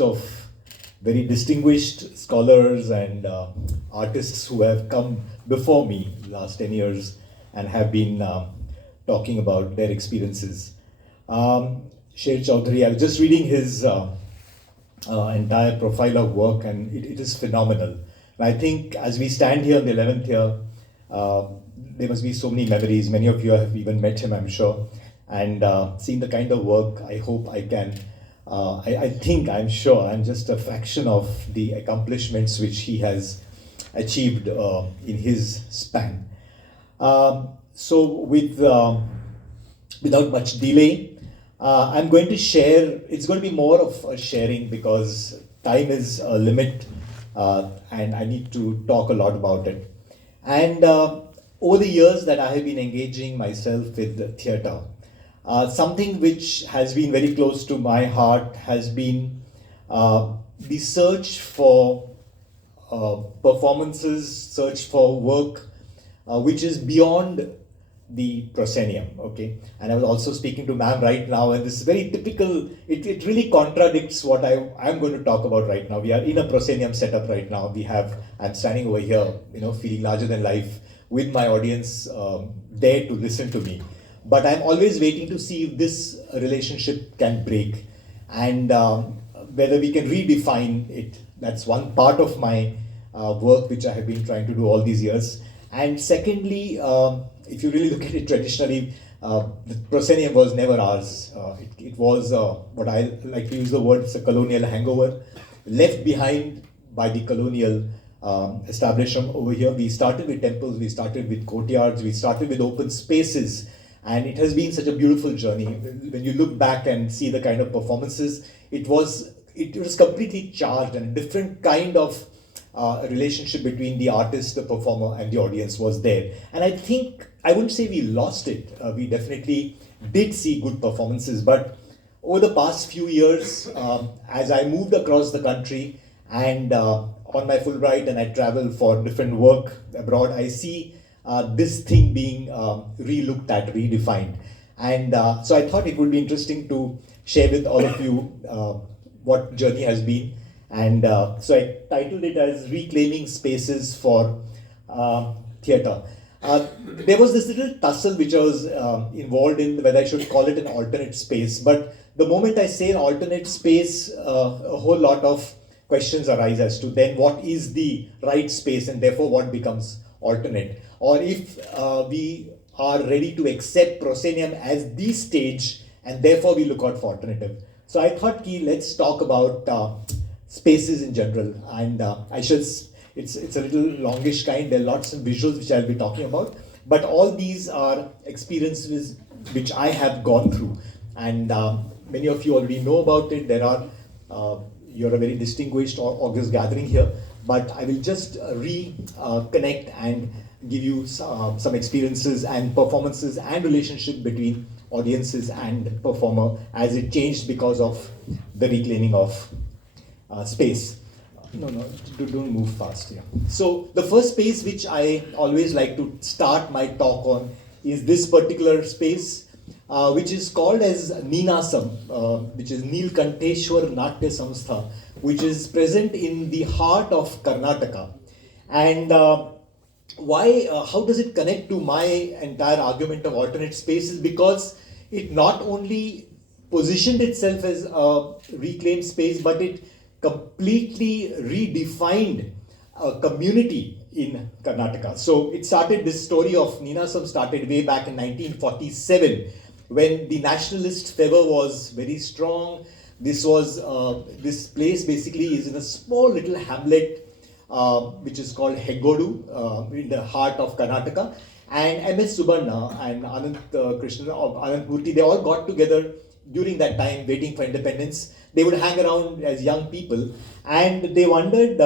of very distinguished scholars and artists who have come before me last 10 years and have been talking about their experiences. Sher Choudhury, I was just reading his entire profile of work, and it is phenomenal. And I think as we stand here on the 11th year, there must be so many memories. Many of you have even met him, I'm sure, and seen the kind of work I hope I can. I'm sure I'm just a fraction of the accomplishments which he has achieved in his span. Without much delay, I'm going to share. It's going to be more of a sharing because time is a limit, and I need to talk a lot about it. And over the years that I have been engaging myself with theatre, something which has been very close to my heart has been the search for performances, search for work which is beyond the proscenium, okay? And I was also speaking to ma'am right now, and this is very typical, it really contradicts what I'm going to talk about right now. We are in a proscenium setup right now. I'm standing over here, feeling larger than life with my audience there to listen to me. But I'm always waiting to see if this relationship can break and whether we can redefine it. That's one part of my work which I have been trying to do all these years. And secondly, if you really look at it traditionally, the proscenium was never ours. It was what I like to use the word, it's a colonial hangover, left behind by the colonial establishment over here. We started with temples, we started with courtyards, we started with open spaces. And it has been such a beautiful journey. When you look back and see the kind of performances, it was completely charged, and a different kind of relationship between the artist, the performer, and the audience was there. And I think, I wouldn't say we lost it. We definitely did see good performances. But over the past few years, as I moved across the country and on my Fulbright and I travel for different work abroad, I see this thing being re-looked at, redefined. And so I thought it would be interesting to share with all of you what journey has been. And so I titled it as Reclaiming Spaces for Theatre. There was this little tussle which I was involved in, whether I should call it an alternate space. But the moment I say an alternate space, a whole lot of questions arise as to then what is the right space and therefore what becomes alternate. Or if we are ready to accept proscenium as the stage and therefore we look out for alternative. So I thought, let's talk about spaces in general. And it's a little longish kind. There are lots of visuals which I'll be talking about. But all these are experiences which I have gone through. And many of you already know about it. You're a very distinguished August gathering here. But I will just reconnect and give you some experiences and performances and relationship between audiences and performer as it changed because of the reclaiming of space. Don't move fast here. So the first space which I always like to start my talk on is this particular space, which is called as Neenasam, which is Neelkanteshwar Natya Samstha, which is present in the heart of Karnataka. And how does it connect to my entire argument of alternate spaces? Because it not only positioned itself as a reclaimed space, but it completely redefined a community in Karnataka. So this story of Neenasam started way back in 1947 when the nationalist fervor was very strong. This place basically is in a small little hamlet which is called Hegodu in the heart of Karnataka. And M.S. Subarna and Anant Krishna or Anant Murthy, they all got together during that time waiting for independence. They would hang around as young people and they wondered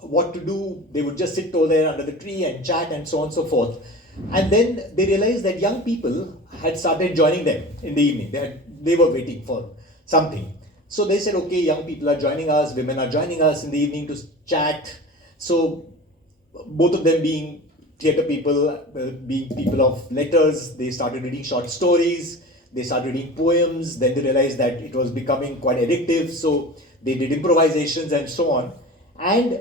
what to do. They would just sit over there under the tree and chat and so on and so forth. And then they realized that young people had started joining them in the evening. They were waiting for something. So they said, okay, young people are joining us, women are joining us in the evening to chat. So both of them being theatre people, being people of letters, they started reading short stories. They started reading poems, then they realized that it was becoming quite addictive, so they did improvisations and so on. And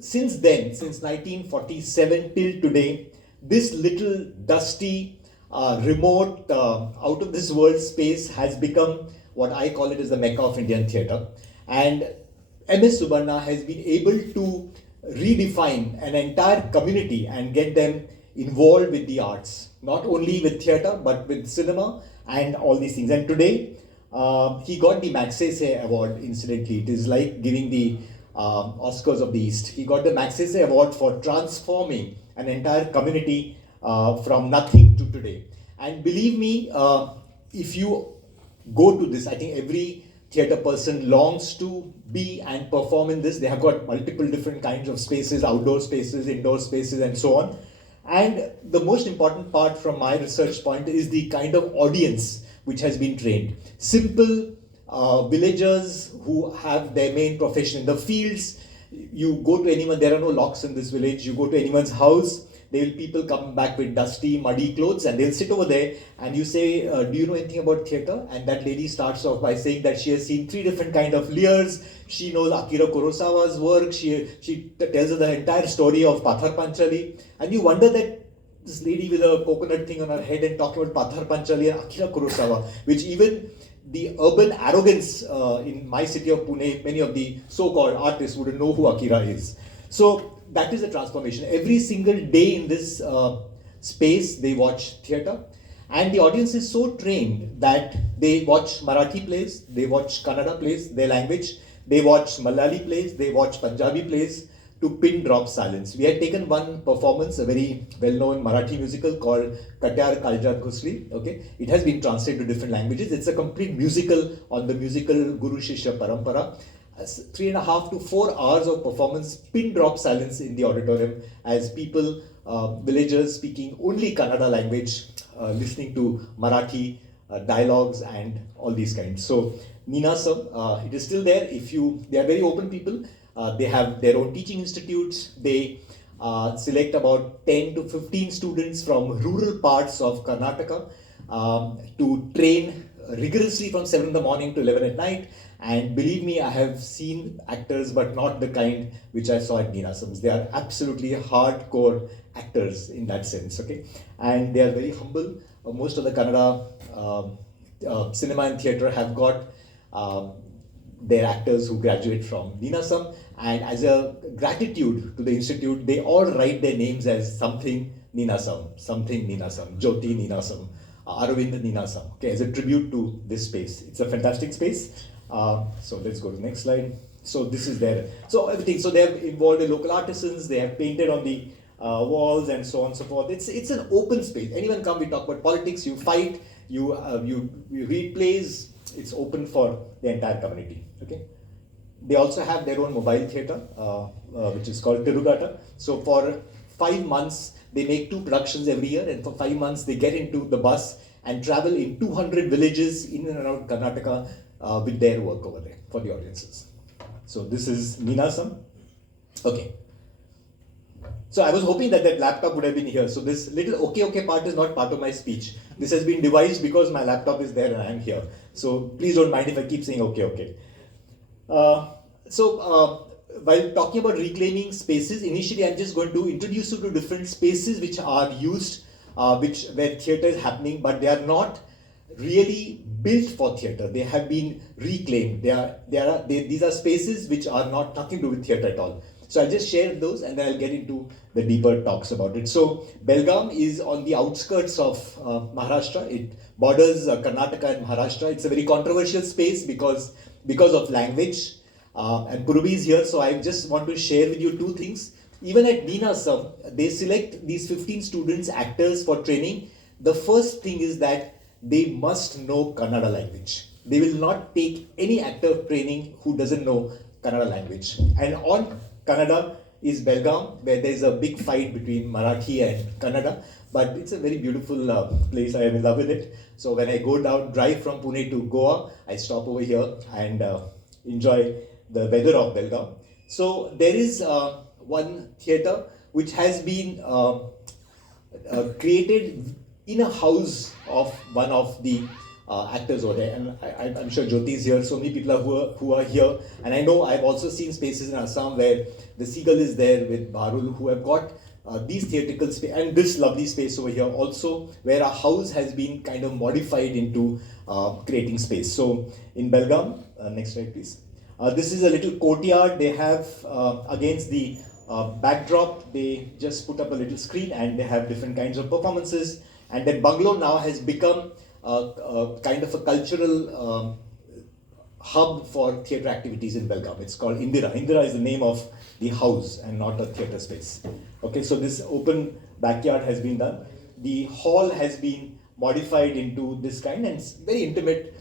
since then, since 1947 till today, this little dusty, remote, out of this world space has become what I call it as the Mecca of Indian theatre. And MS Subarna has been able to redefine an entire community and get them involved with the arts, not only with theatre but with cinema and all these things. And today, he got the Magsaysay Award, incidentally. It is like giving the Oscars of the East. He got the Magsaysay Award for transforming an entire community from nothing to today. And believe me, if you go to this, I think every theatre person longs to be and perform in this. They have got multiple different kinds of spaces, outdoor spaces, indoor spaces, and so on. And the most important part from my research point is the kind of audience which has been trained. Simple villagers who have their main profession in the fields. You go to anyone, there are no locks in this village. You go to anyone's house, people come back with dusty, muddy clothes, and they'll sit over there, and you say, do you know anything about theatre? And that lady starts off by saying that she has seen 3 different kind of Lears. She knows Akira Kurosawa's work. She tells her the entire story of Pathar Panchali. And you wonder that this lady with a coconut thing on her head and talking about Pathar Panchali and Akira Kurosawa, which even the urban arrogance in my city of Pune, many of the so-called artists wouldn't know who Akira is. So that is a transformation. Every single day in this space, they watch theatre. And the audience is so trained that they watch Marathi plays, they watch Kannada plays, their language, they watch Malayali plays, they watch Punjabi plays to pin drop silence. We had taken one performance, a very well-known Marathi musical called Katyar Kaljat Ghusli. Okay, it has been translated to different languages. It's a complete musical on the musical Guru Shishya Parampara. 3.5 to 4 hours of performance, pin drop silence in the auditorium as people, villagers speaking only Kannada language, listening to Marathi dialogues and all these kinds. So Ninasam, it is still there. They are very open people. They have their own teaching institutes. They select about 10 to 15 students from rural parts of Karnataka to train rigorously from 7 in the morning to 11 at night. And believe me, I have seen actors, but not the kind which I saw at Ninasams. They are absolutely hardcore actors in that sense, okay? And they are very humble. Most of the Kannada cinema and theatre have got their actors who graduate from Ninasam. And as a gratitude to the institute, they all write their names as something Ninasam, Jyoti Ninasam, Aravind Ninasam, okay, as a tribute to this space. It's a fantastic space. So let's go to the next slide. So this is their, so everything. So they have involved the local artisans. They have painted on the walls and so on and so forth. It's an open space. Anyone come, we talk about politics. You fight. You read plays. It's open for the entire community. Okay. They also have their own mobile theatre, which is called Tirugata. So for 5 months they make 2 productions every year, and for 5 months they get into the bus and travel in 200 villages in and around Karnataka. With their work over there for the audiences. So this is Ninasam. Okay. So I was hoping that laptop would have been here. So this little okay part is not part of my speech. This has been devised because my laptop is there and I am here. So please don't mind if I keep saying okay. While talking about reclaiming spaces, initially I'm just going to introduce you to different spaces which are used, where theatre is happening, but they are not really built for theatre. They have been reclaimed. These are spaces which are nothing to do with theatre at all. So I'll just share those and then I'll get into the deeper talks about it. So Belgaum is on the outskirts of Maharashtra. It borders Karnataka and Maharashtra. It's a very controversial space because of language. And Purubi is here, so I just want to share with you 2 things. Even at Ninasam, they select these 15 students, actors for training. The first thing is that they must know Kannada language. They will not take any actor training who doesn't know Kannada language. And on Kannada is Belgaum, where there's a big fight between Marathi and Kannada. But it's a very beautiful place. I am in love with it. So when I drive from Pune to Goa, I stop over here and enjoy the weather of Belgaum. So there is one theatre which has been created in a house of one of the actors over there. And I'm sure Jyoti is here. So many people who are here. And I know I've also seen spaces in Assam where the Seagull is there with Bharul, who have got these theatrical space and this lovely space over here also, where a house has been kind of modified into creating space. So in Belgaum, next slide please. This is a little courtyard. They have against the backdrop, they just put up a little screen and they have different kinds of performances. And that bungalow now has become kind of a cultural hub for theatre activities in Belgaum. It's called Indira. Indira is the name of the house and not a theatre space. Okay, so this open backyard has been done. The hall has been modified into this kind, and it's very intimate.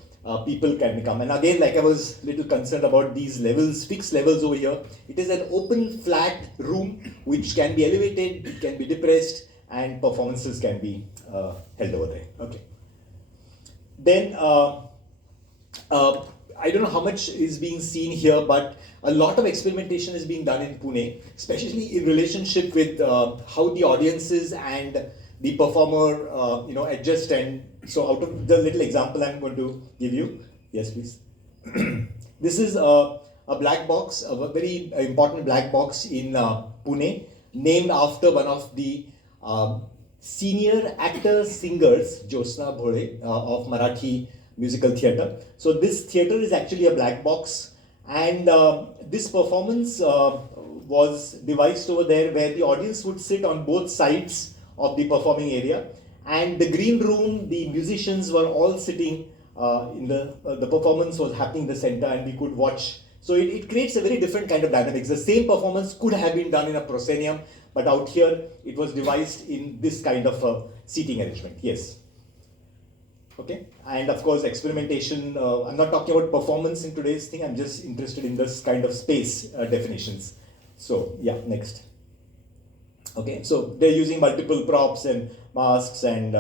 People can come. And again, like I was a little concerned about these levels, fixed levels over here. It is an open, flat room which can be elevated, it can be depressed, and performances can be held over there. Okay. Then, I don't know how much is being seen here, but a lot of experimentation is being done in Pune, especially in relationship with how the audiences and the performer, adjust. And so out of the little example I'm going to give you, yes please. This is a black box, a very important black box in Pune, named after one of the senior actors, singers, Josna Bhore of Marathi musical theatre. So this theatre is actually a black box, and this performance was devised over there where the audience would sit on both sides of the performing area, and the green room, the musicians were all sitting in the performance was happening in the center, and we could watch. So it creates a very different kind of dynamics. The same performance could have been done in a proscenium, but out here it was devised in this kind of a seating arrangement. Yes. Okay, and of course experimentation. I'm not talking about performance in today's thing. I'm just interested in this kind of space definitions. So yeah, next. Okay, so they're using multiple props and masks, and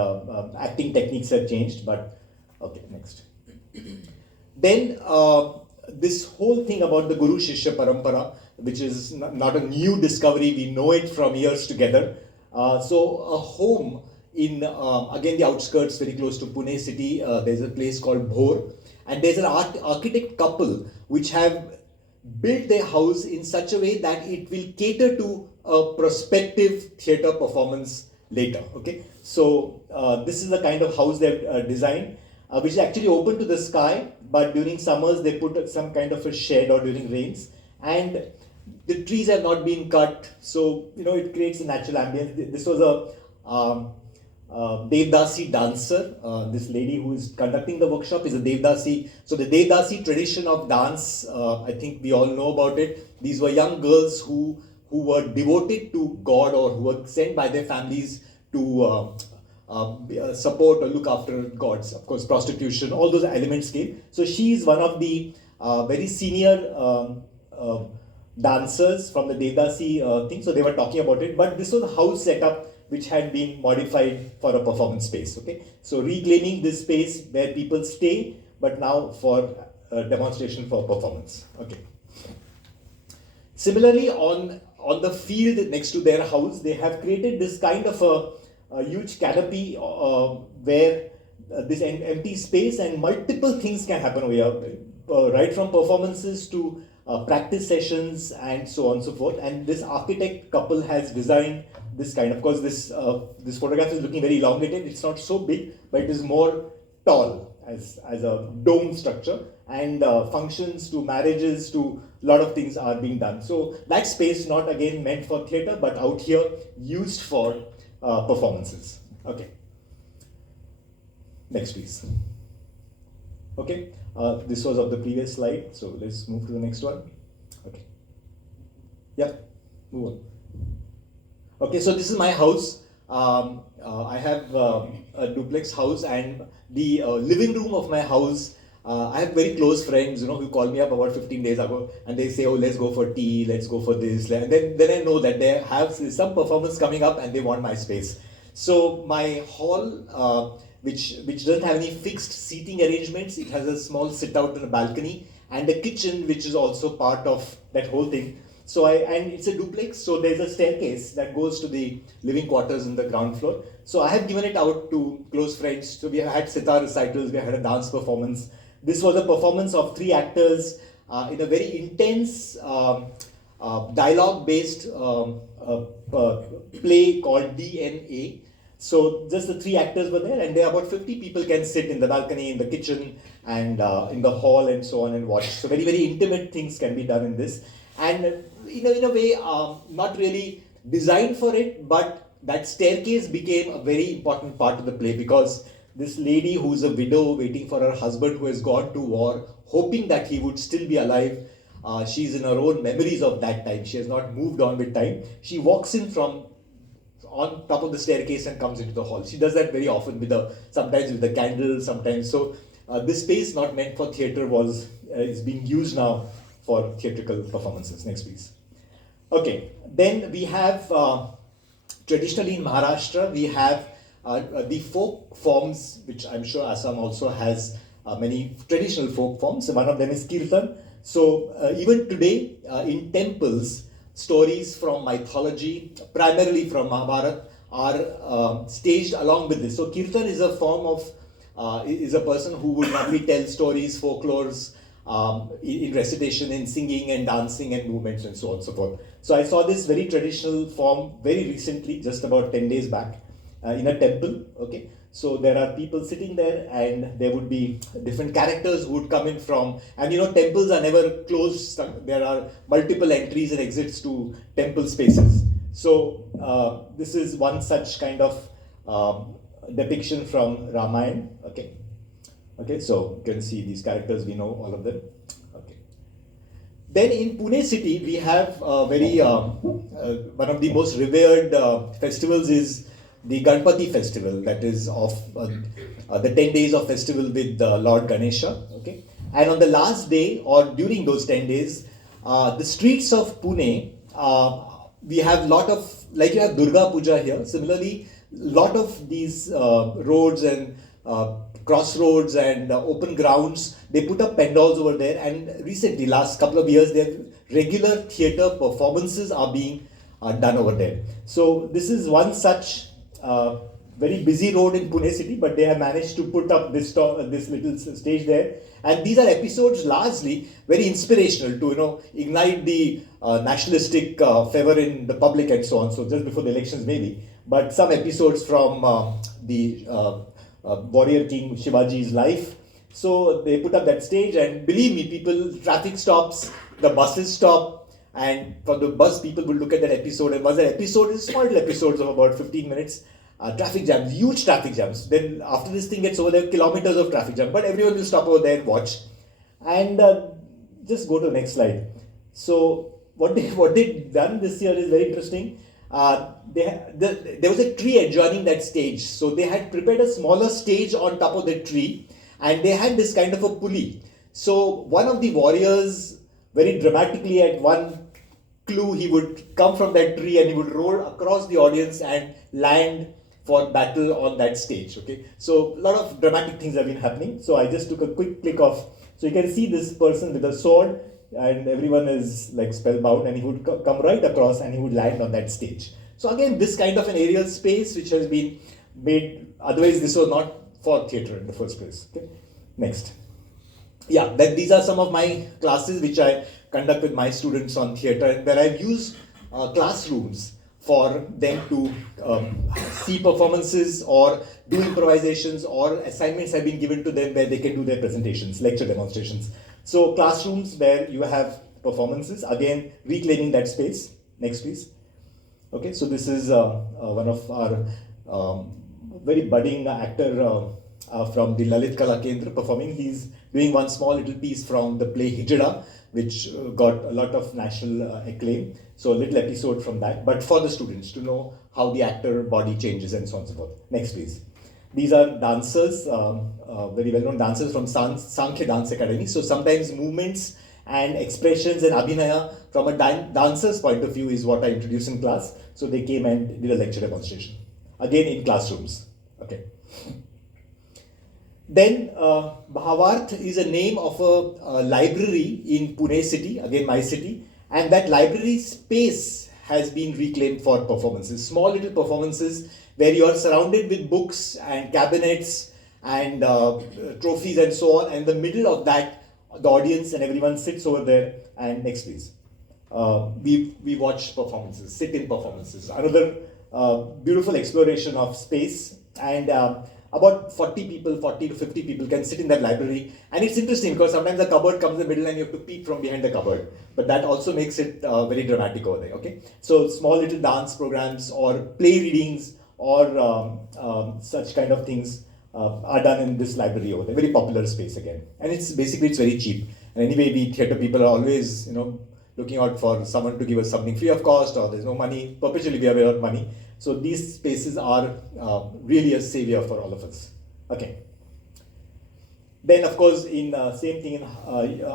acting techniques have changed, but okay, next. Then this whole thing about the Guru Shishya Parampara, which is not a new discovery, we know it from years together. So a home in, again, the outskirts, very close to Pune city, there's a place called Bora, and there's an architect couple which have built their house in such a way that it will cater to a prospective theatre performance later. Okay, so this is the kind of house they've designed, which is actually open to the sky, but during summers they put some kind of a shed, or during rains, and the trees have not been cut, so it creates a natural ambience. This was a Devdasi dancer. This lady who is conducting the workshop is a Devdasi. So the Devdasi tradition of dance, I think we all know about it. These were young girls who were devoted to God, or who were sent by their families to support or look after gods. Of course, prostitution, all those elements came. So she is one of the very senior dancers from the Devdasi thing. So they were talking about it. But this was a house setup which had been modified for a performance space. Okay, so reclaiming this space where people stay, but now for demonstration for performance. Okay. Similarly, on the field next to their house, they have created this kind of a huge canopy where this empty space and multiple things can happen over here, right from performances to practice sessions and so on and so forth. And this architect couple has designed this kind. Of course, this photograph is looking very elongated. It's not so big, but it is more tall as a dome structure, and functions to marriages to a lot of things are being done. So that space not again meant for theatre, but out here used for performances. Okay. Next, please. Okay. This was of the previous slide, so let's move to the next one. Okay. Yeah. Move on. Okay, so this is my house. I have a duplex house, and the living room of my house, I have very close friends, who call me up about 15 days ago, and they say, oh, let's go for tea, let's go for this. And then I know that they have some performance coming up and they want my space. So my hall, which doesn't have any fixed seating arrangements, it has a small sit out and a balcony, and a kitchen, which is also part of that whole thing. And it's a duplex, so there's a staircase that goes to the living quarters in the ground floor. So I have given it out to close friends. So we have had sitar recitals, we had a dance performance. This was a performance of 3 actors in a very intense dialogue-based play called DNA. So just the 3 actors were there, and there are about 50 people can sit in the balcony, in the kitchen, and in the hall, and so on, and watch. So very, very intimate things can be done in this, and in a way, not really designed for it, but that staircase became a very important part of the play, because this lady who's a widow waiting for her husband who has gone to war, hoping that he would still be alive. She's in her own memories of that time. She has not moved on with time. She walks in from on top of the staircase and comes into the hall. She does that very often sometimes with the candle, sometimes. So this space not meant for theatre is being used now for theatrical performances. Next, please. Okay, then we have traditionally in Maharashtra we have the folk forms, which I'm sure Assam also has many traditional folk forms. One of them is kirtan. So even today in temples, stories from mythology, primarily from Mahabharata, are staged along with this. So kirtan is a form of, is a person who would normally tell stories, folklores, in recitation, in singing and dancing and movements and so on and so forth. So I saw this very traditional form very recently, just about 10 days back, in a temple. Okay, so there are people sitting there, and there would be different characters who would come in from, and temples are never closed. There are multiple entries and exits to temple spaces. So this is one such kind of depiction from Ramayana. Okay, so you can see these characters, we know all of them. Okay. Then in Pune city, we have one of the most revered festivals is the Ganpati festival, that is of the 10 days of festival with Lord Ganesha. Okay, and on the last day or during those 10 days, the streets of Pune, we have lot of, like you have Durga Puja here. Similarly, lot of these roads and crossroads and open grounds, they put up pandals over there. And recently, last couple of years, their regular theatre performances are being done over there. So this is one such very busy road in Pune city, but they have managed to put up this little stage there. And these are episodes largely very inspirational to ignite the nationalistic fervor in the public and so on. So just before the elections maybe, but some episodes from the warrior king Shivaji's life. So they put up that stage, and believe me, traffic stops, the buses stop, and for the bus, people will look at that episode. And once that episode is small little episodes of about 15 minutes, traffic jams, huge traffic jams. Then after this thing gets over, there are kilometers of traffic jam, but everyone will stop over there and watch. And just go to the next slide. So what they've done this year is very interesting. There was a tree adjoining that stage, so they had prepared a smaller stage on top of the tree, and they had this kind of a pulley. So one of the warriors, very dramatically at one clue, he would come from that tree and he would roll across the audience and land for battle on that stage. Okay, so a lot of dramatic things have been happening. So I just took a quick click of, so you can see this person with a sword, and everyone is like spellbound, and he would come right across and he would land on that stage. So again, this kind of an aerial space which has been made, otherwise this was not for theatre in the first place. Okay, next. Yeah, these are some of my classes which I conduct with my students on theatre, where I've used classrooms for them to see performances or do improvisations, or assignments have been given to them where they can do their presentations, lecture demonstrations. So classrooms where you have performances, again reclaiming that space. Next, please. Okay, so this is one of our very budding actor from the Lalit Kala Kendra performing. He's doing one small little piece from the play Hijra, which got a lot of national acclaim. So a little episode from that, but for the students to know how the actor body changes and so on and so forth. Next, please. These are dancers, very well-known dancers from Sankhya Dance Academy. So sometimes movements and expressions and abhinaya from a dancer's point of view is what I introduced in class. So they came and did a lecture demonstration, again in classrooms. Okay. Then Bhavarth is a name of a library in Pune city, again my city, And that library space has been reclaimed for performances, small little performances where you are surrounded with books and cabinets and trophies and so on. And in the middle of that, the audience and everyone sits over there. And next, please. We watch performances, sit in performances. Another beautiful exploration of space. And about 40 to 50 people can sit in that library. And it's interesting because sometimes the cupboard comes in the middle and you have to peek from behind the cupboard. But that also makes it very dramatic over there, okay? So small little dance programs or play readings or such kind of things are done in this library over there. Very popular space again. And it's basically, it's very cheap. And anyway, we theatre people are always, looking out for someone to give us something free of cost, or there's no money. Perpetually we are without money. So these spaces are really a savior for all of us. Okay. Then, of course, in same thing,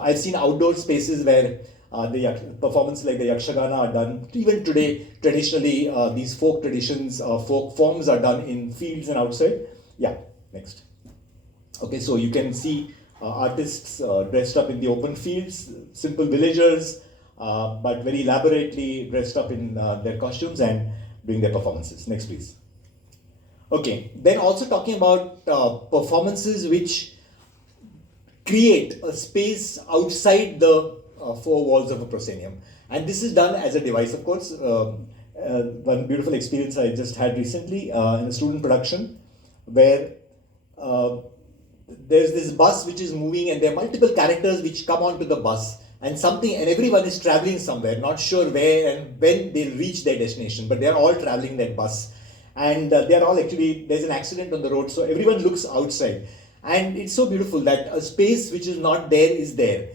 I've seen outdoor spaces where the performances like the Yakshagana are done. Even today, traditionally, these folk traditions, folk forms are done in fields and outside. Yeah, next. Okay, so you can see artists dressed up in the open fields, simple villagers, but very elaborately dressed up in their costumes and doing their performances. Next, please. Okay, then also talking about performances which create a space outside the four walls of a proscenium. And this is done as a device, of course. One beautiful experience I just had recently in a student production where there's this bus which is moving and there are multiple characters which come onto the bus. And everyone is traveling somewhere, not sure where and when they'll reach their destination, but they're all traveling that bus. And they're all actually, there's an accident on the road, so everyone looks outside. And it's so beautiful that a space which is not there is there.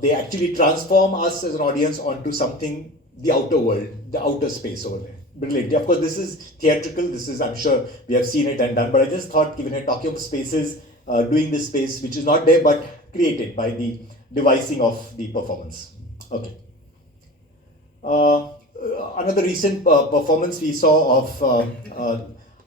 They actually transform us as an audience onto something, the outer world, the outer space over there. Brilliant. Of course, this is theatrical, I'm sure we have seen it and done, but I just thought, given a talking of spaces, doing this space which is not there but created by the devising of the performance. Okay. Another recent performance we saw of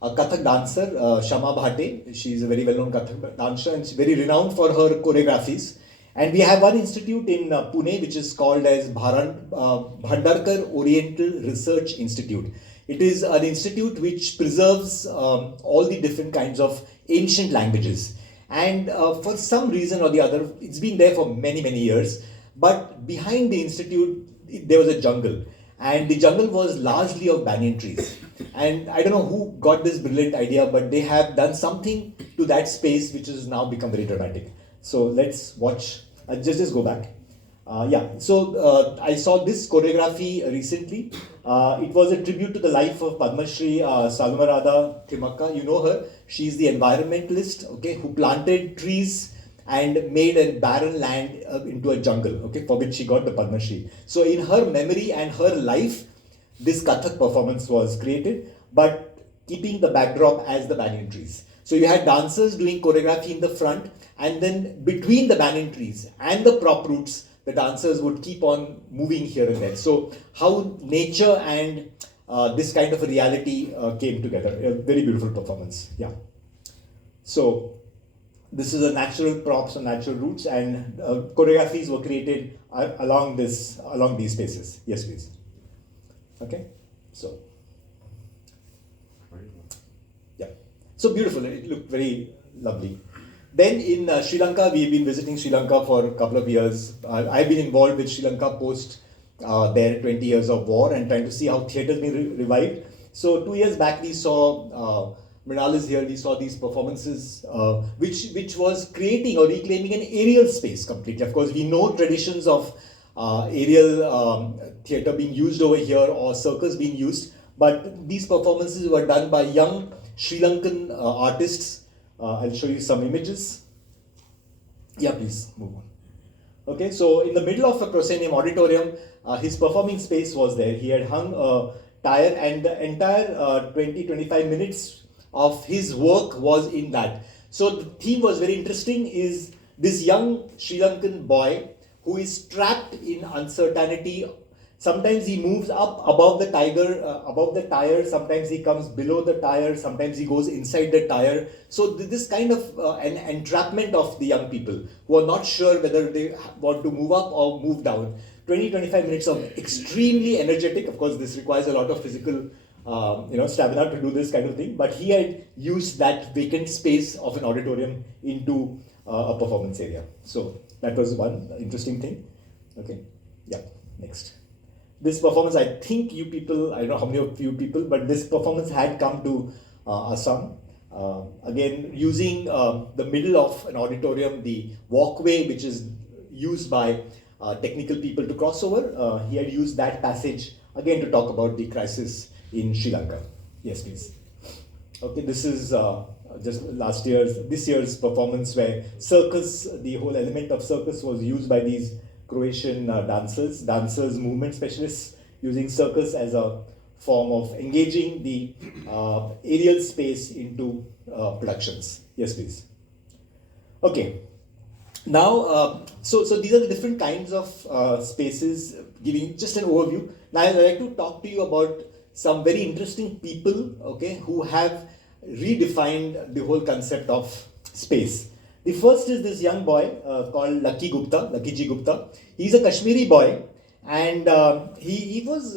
a Kathak dancer, Shama Bhate. She's a very well-known Kathak dancer and she's very renowned for her choreographies. And we have one institute in Pune which is called as Bhandarkar Oriental Research Institute. It is an institute which preserves all the different kinds of ancient languages. And for some reason or the other, it's been there for many, many years. But behind the institute, there was a jungle. And the jungle was largely of banyan trees. And I don't know who got this brilliant idea, but they have done something to that space which has now become very dramatic. So let's watch. Just go back. So I saw this choreography recently. It was a tribute to the life of Padma Shri Salumarada Thimmakka. You know her. She's the environmentalist, okay, who planted trees and made a barren land into a jungle, okay, for which she got the Padma Shri. So in her memory and her life, this Kathak performance was created, but keeping the backdrop as the banyan trees. So you had dancers doing choreography in the front, and then between the banyan trees and the prop roots, the dancers would keep on moving here and there. So how nature and this kind of a reality came together. A very beautiful performance. Yeah. So this is a natural props and natural roots, and choreographies were created along these spaces. Yes, please. Okay. So yeah. So beautiful. It looked very lovely. Then in Sri Lanka, we've been visiting Sri Lanka for a couple of years. I've been involved with Sri Lanka post their 20 years of war and trying to see how theatre has been revived. So 2 years back, we saw Mrinal is here. We saw these performances, which was creating or reclaiming an aerial space completely. Of course, we know traditions of aerial theatre being used over here or circus being used, but these performances were done by young Sri Lankan artists. I'll show you some images. Yeah, please move on. Okay, so in the middle of a proscenium auditorium, his performing space was there. He had hung a tire, and the entire 20-25 minutes of his work was in that. So the theme was very interesting, is this young Sri Lankan boy who is trapped in uncertainty. Sometimes he moves up above the tire, sometimes he comes below the tire, sometimes he goes inside the tire. So this kind of an entrapment of the young people who are not sure whether they want to move up or move down. 20-25 minutes of extremely energetic. Of course, this requires a lot of physical stamina to do this kind of thing. But he had used that vacant space of an auditorium into a performance area. So that was one interesting thing. Okay, yeah, next. This performance, I think you people, I don't know how many of you people, but this performance had come to Assam. Again, using the middle of an auditorium, the walkway which is used by technical people to cross over, he had used that passage again to talk about the crisis in Sri Lanka. Yes, please. Okay, this is just this year's performance where circus, the whole element of circus was used by these Croatian dancers, movement specialists, using circus as a form of engaging the aerial space into productions. Yes, please. Okay. Now, so these are the different kinds of spaces, giving just an overview. Now, I'd like to talk to you about some very interesting people, okay, who have redefined the whole concept of space. The first is this young boy called Lucky G Gupta. He's a Kashmiri boy, and he was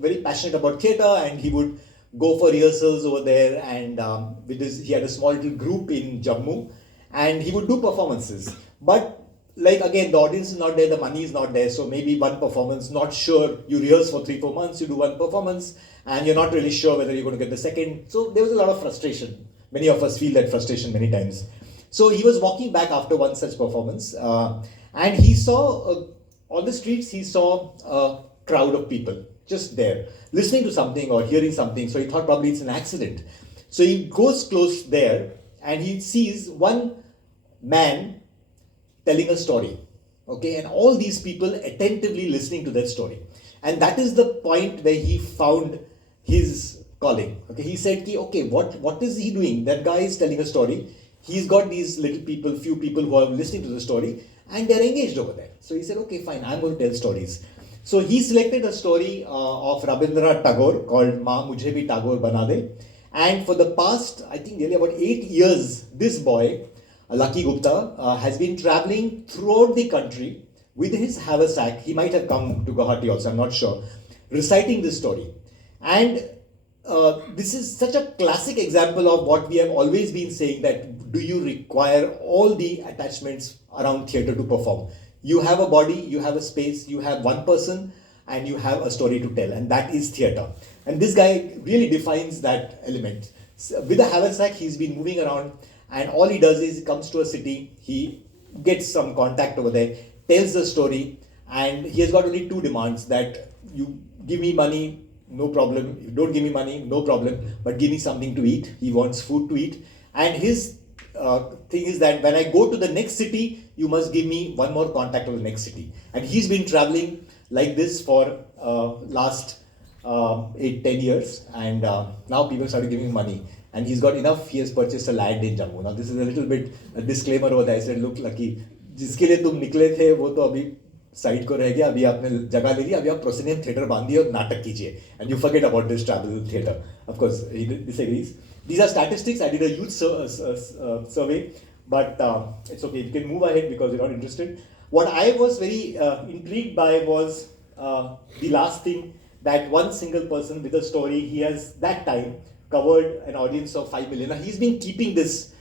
very passionate about theatre, and he would go for rehearsals over there, and he had a small little group in Jammu, and he would do performances. But like again, the audience is not there, the money is not there, so maybe one performance, not sure. You rehearse for 3-4 months, you do one performance, and you're not really sure whether you're going to get the second. So there was a lot of frustration. Many of us feel that frustration many times. So he was walking back after one such performance, and he saw on the streets, he saw a crowd of people just there, listening to something or hearing something. So he thought probably it's an accident. So he goes close there, and he sees one man telling a story, okay, and all these people attentively listening to that story. And that is the point where he found his calling. Okay, he said, okay, what is he doing? That guy is telling a story. He's got these few people who are listening to the story, and they're engaged over there. So he said, okay, fine, I'm going to tell stories. So he selected a story of Rabindranath Tagore called Ma Mujhe Bhi Tagore Bana De. And for the past, I think nearly about 8 years, this boy, Lucky Gupta, has been traveling throughout the country with his haversack. He might have come to Guwahati also, I'm not sure, reciting this story. And this is such a classic example of what we have always been saying, that do you require all the attachments around theatre to perform? You have a body, you have a space, you have one person, and you have a story to tell, and that is theatre. And this guy really defines that element. So with a haversack, he's been moving around, and all he does is he comes to a city, he gets some contact over there, tells the story, and he has got only 2 demands: that you give me money, no problem. If you don't give me money, no problem, but give me something to eat. He wants food to eat. And his thing is that when I go to the next city, you must give me one more contact of the next city. And he's been traveling like this for last 8-10 years, and now people started giving him money. And he's got enough, he has purchased a land in Jammu. Now this is a little bit a disclaimer over there. I said, look Lucky, जिसके लिए तुम निकले थे वो तो अभी side को रह गया, अभी आपने जगह ले ली, अभी आप प्रोसेनियम थिएटर बांधिए और नाटक कीजिए, and you forget about this travel theatre. Of course, he disagrees. These are statistics. I did a youth survey, but it's okay. You can move ahead because you're not interested. What I was very intrigued by was the last thing, that one single person with a story, he has that time covered an audience of 5 million. Now he's been keeping this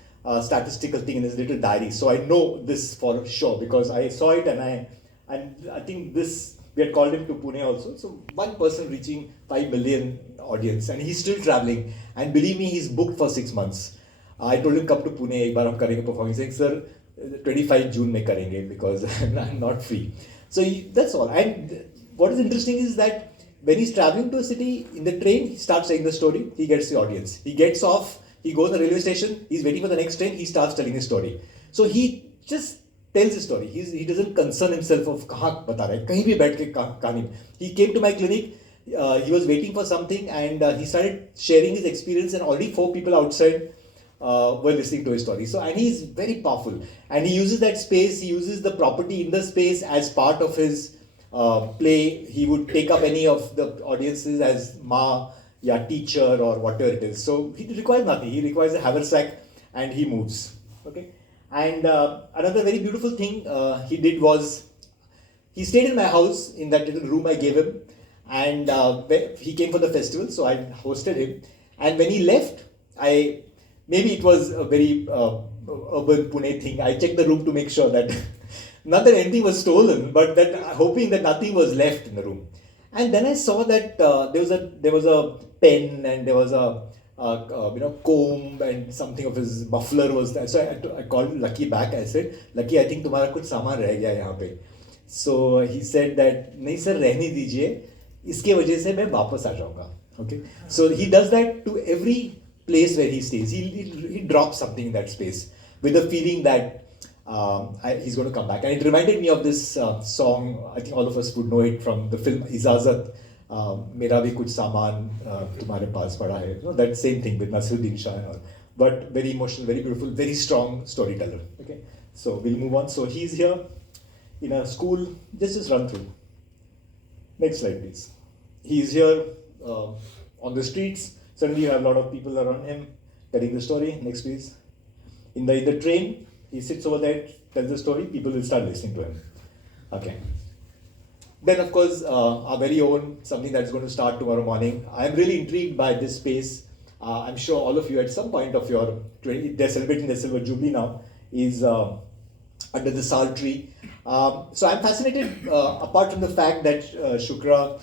statistical thing in his little diary, so I know this for sure because I saw it, and I think this, we had called him to Pune also. So one person reaching 5 million audience, and he's still traveling. And believe me, he's booked for 6 months. I told him, come to Pune, ek baar hum karenge performance. He's saying, sir, 25 June mein karenge because I'm not free. So that's all. And what is interesting is that when he's traveling to a city in the train, he starts saying the story, he gets the audience. He gets off, he goes to the railway station, he's waiting for the next train, he starts telling his story. So he just tells his story. He doesn't concern himself of kahan bata raha hai, kahin bhi baith ke kahani. He came to my clinic, he was waiting for something, and he started sharing his experience, and already 4 people outside were listening to his story. So, and he's very powerful, and he uses that space, he uses the property in the space as part of his play. He would take up any of the audiences as ma, ya teacher or whatever it is. So he requires nothing. He requires a haversack and he moves. Okay. And another very beautiful thing he did was, he stayed in my house in that little room I gave him, and he came for the festival, so I hosted him. And when he left, maybe it was a very urban Pune thing. I checked the room to make sure that not that anything was stolen, but that hoping that nothing was left in the room. And then I saw that there was a pen, and there was a comb, and something of his muffler was there. So I called Lucky back. I said, Lucky, I think तुम्हारा कुछ सामान रह गया यहाँ पे. So he said that नहीं sir, रहने दीजिए, इसके वजह से मैं वापस आ जाऊँगा. Okay. So he does that to every place where he stays. He drops something in that space with the feeling that he's going to come back. And it reminded me of this song. I think all of us would know it from the film Ijazat. Mera bhi kuch saman tumhare paas pada hai. That same thing with Nasruddin Shah and all. But very emotional, very beautiful, very strong storyteller. Okay, so we'll move on. So he's here in a school. Just run through. Next slide, please. He's here on the streets. Suddenly you have a lot of people around him telling the story. Next, please. In the train, he sits over there, tells the story. People will start listening to him. Okay. Then, of course, our very own, something that's going to start tomorrow morning. I'm really intrigued by this space. I'm sure all of you at some point of your, they're celebrating their Silver Jubilee now, is under the Sal tree. So I'm fascinated, apart from the fact that Shukra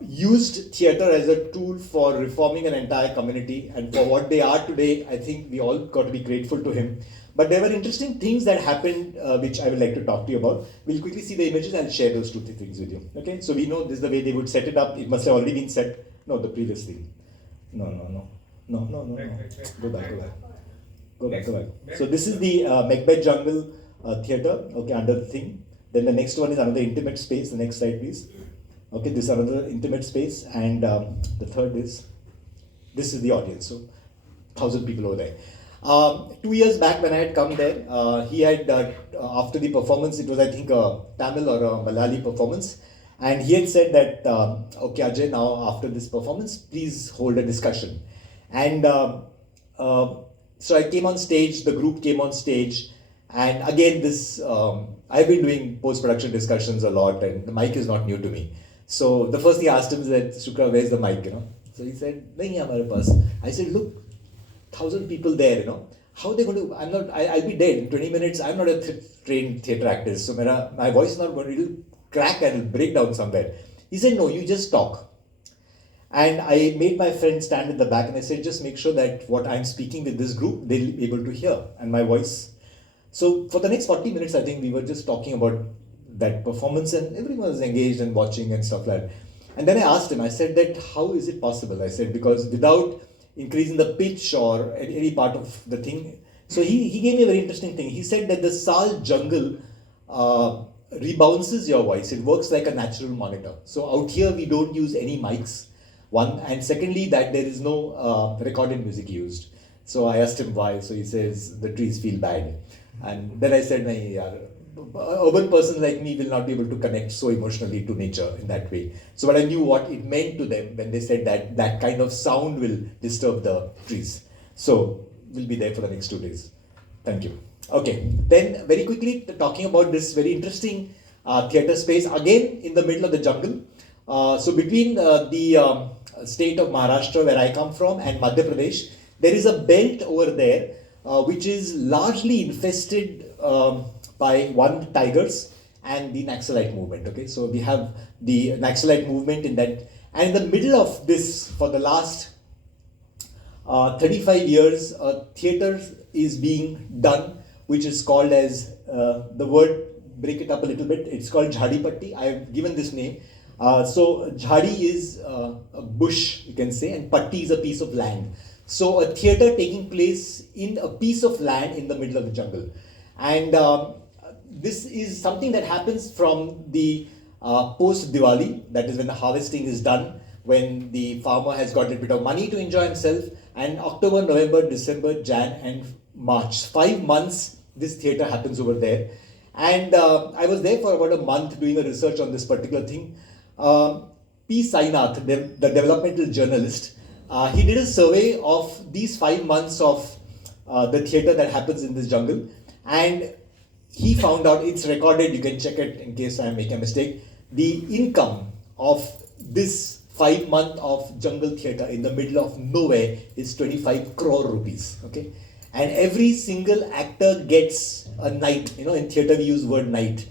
used theatre as a tool for reforming an entire community, and for what they are today, I think we all got to be grateful to him. But there were interesting things that happened, which I would like to talk to you about. We'll quickly see the images and share those 2-3 things with you. Okay, so we know this is the way they would set it up. It must have already been set. No, the previous thing. No. Go back. So this is the Macbeth Jungle Theatre, okay, under the thing. Then the next one is another intimate space. The next slide, please. Okay, this is another intimate space. And the third is, this is the audience. So 1,000 people over there. 2 years back when I had come there, he had, after the performance, it was I think a Tamil or a Malayali performance, and he had said that, okay Ajay, now after this performance, please hold a discussion. And so I came on stage, the group came on stage, and again this, I've been doing post-production discussions a lot, and the mic is not new to me. So the first thing I asked him is that, Shukra, where's the mic, So he said, nahi hamare paas. I said, look, 1,000 people there, how are they going to, I'll be dead in 20 minutes. I'm not a trained theatre actor, so my voice is not going to, it'll crack and it'll break down somewhere. He said, no, you just talk. And I made my friend stand in the back, and I said, just make sure that what I'm speaking with this group, they'll be able to hear, and my voice. So for the next 40 minutes, I think we were just talking about that performance, and everyone was engaged and watching and stuff like that. And then I asked him, I said that, how is it possible? I said, because without increasing the pitch or any part of the thing. So he gave me a very interesting thing. He said that the Sal jungle rebounces your voice. It works like a natural monitor. So out here we don't use any mics, one. And secondly, that there is no recorded music used. So I asked him why. So he says, the trees feel bad. And then I said, nahi yaar, urban person like me will not be able to connect so emotionally to nature in that way. So but I knew what it meant to them when they said that that kind of sound will disturb the trees. So we'll be there for the next 2 days. Thank you. Okay, then very quickly talking about this very interesting theatre space, again in the middle of the jungle. So between the state of Maharashtra where I come from and Madhya Pradesh, there is a belt over there which is largely infested by tigers and the Naxalite movement. Okay, so we have the Naxalite movement in that, and in the middle of this, for the last 35 years, theatre is being done, which is called as the word, break it up a little bit, it's called Jhadi Patti. I have given this name. So Jhadi is a bush, you can say, and Patti is a piece of land. So a theatre taking place in a piece of land in the middle of the jungle. And this is something that happens from the post-Diwali, that is when the harvesting is done, when the farmer has got a bit of money to enjoy himself, and October, November, December, Jan and March, 5 months, this theatre happens over there. And I was there for about a month doing a research on this particular thing. P. Sainath, the developmental journalist, he did a survey of these 5 months of the theatre that happens in this jungle, and he found out, it's recorded, you can check it in case I make a mistake, the income of this 5 month of jungle theatre in the middle of nowhere is 25 crore rupees. Okay, and every single actor gets a night. In theatre we use word night,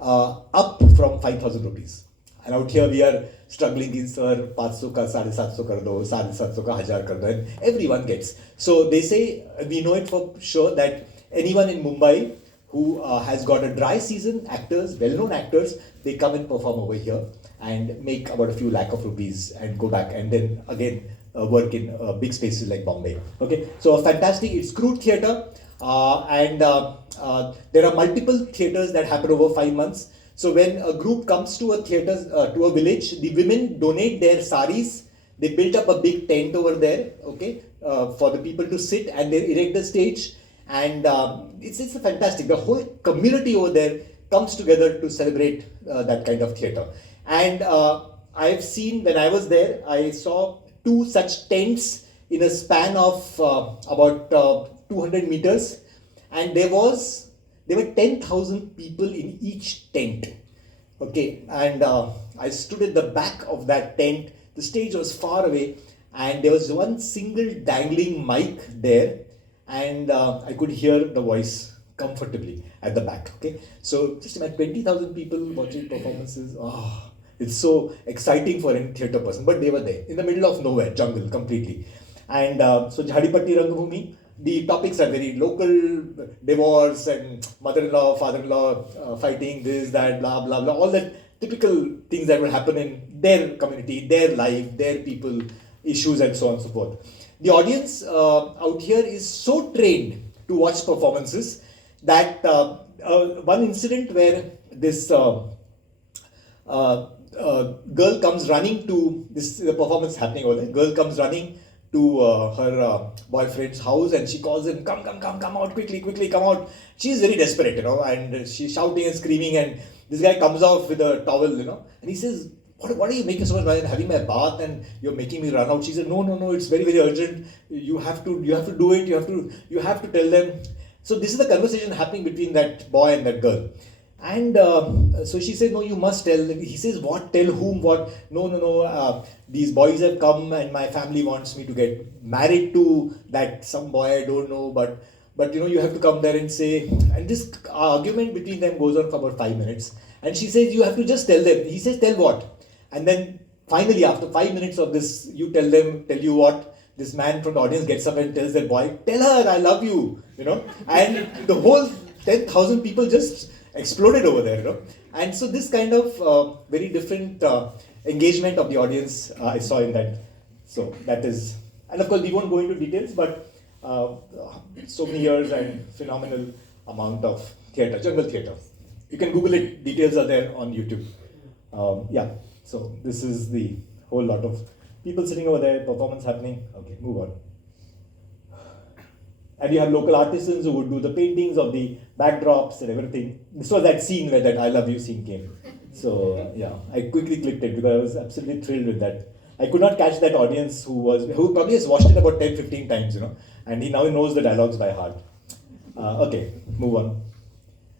up from 5,000 rupees. And out here we are struggling in sir, 500 ka, 750 kar do, 750 ka, 1000 kar do, and everyone gets. So they say, we know it for sure that anyone in Mumbai who has got a dry season, actors, well-known actors, they come and perform over here and make about a few lakh of rupees and go back and then again work in big spaces like Bombay. Okay, so fantastic. It's crude theatre, and there are multiple theatres that happen over 5 months. So when a group comes to a theatre, to a village, the women donate their saris. They build up a big tent over there, okay, for the people to sit, and they erect the stage. And it's fantastic. The whole community over there comes together to celebrate that kind of theatre. And I've seen, when I was there, I saw 2 such tents in a span of about 200 meters, and there were 10,000 people in each tent. Okay, and I stood at the back of that tent. The stage was far away, and there was one single dangling mic there, and I could hear the voice comfortably at the back. Okay, so just imagine 20,000 people watching performances. Oh, it's so exciting for any theatre person. But they were there in the middle of nowhere, jungle completely. And so Jhadipatti Rangbhumi, the topics are very local: divorce and mother-in-law, father-in-law fighting, this, that, blah, blah, blah, all that typical things that will happen in their community, their life, their people, issues, and so on and so forth. The audience out here is so trained to watch performances that one incident where this girl comes running to the performance happening over there. Girl comes running to her boyfriend's house, and she calls him, come out, quickly, come out. She's very desperate, and she's shouting and screaming, and this guy comes off with a towel, and he says, what are you making so much noise? I'm having my bath and you're making me run out. She said, no, it's very, very urgent. You have to do it. You have to tell them. So this is the conversation happening between that boy and that girl. And so she said, no, you must tell. He says, what? Tell whom? What? No. These boys have come and my family wants me to get married to that some boy I don't know. But you have to come there and say. And this argument between them goes on for about 5 minutes. And she says, you have to just tell them. He says, tell what? And then finally, after 5 minutes of this, you tell you what? This man from the audience gets up and tells that boy, tell her I love you, and the whole 10,000 people just exploded over there, And so this kind of very different engagement of the audience I saw in that. So that is, and of course we won't go into details, but so many years and phenomenal amount of theatre, jungle theatre. You can Google it, details are there on YouTube. So this is the whole lot of people sitting over there, performance happening. Okay, move on. And you have local artisans who would do the paintings of the backdrops and everything. This was that scene where that I love you scene came. So I quickly clicked it because I was absolutely thrilled with that. I could not catch that audience who probably has watched it about 10-15 times, and he now knows the dialogues by heart. Okay, move on.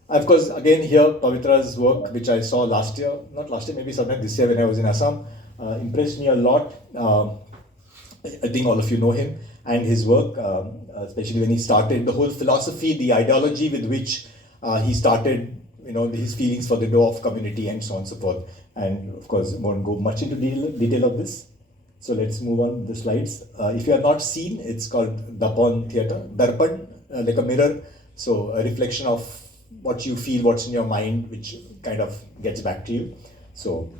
Of course, again here, Pavitra's work, which I saw last year, not last year, maybe sometime this year when I was in Assam, impressed me a lot. I think all of you know him and his work, especially when he started the whole philosophy, the ideology with which he started, his feelings for the Dwarf community and so on and so forth. And of course, won't go much into detail of this. So let's move on with the slides. If you have not seen, it's called Darpan Theatre. Darpan, like a mirror. So a reflection of what you feel, what's in your mind, which kind of gets back to you. So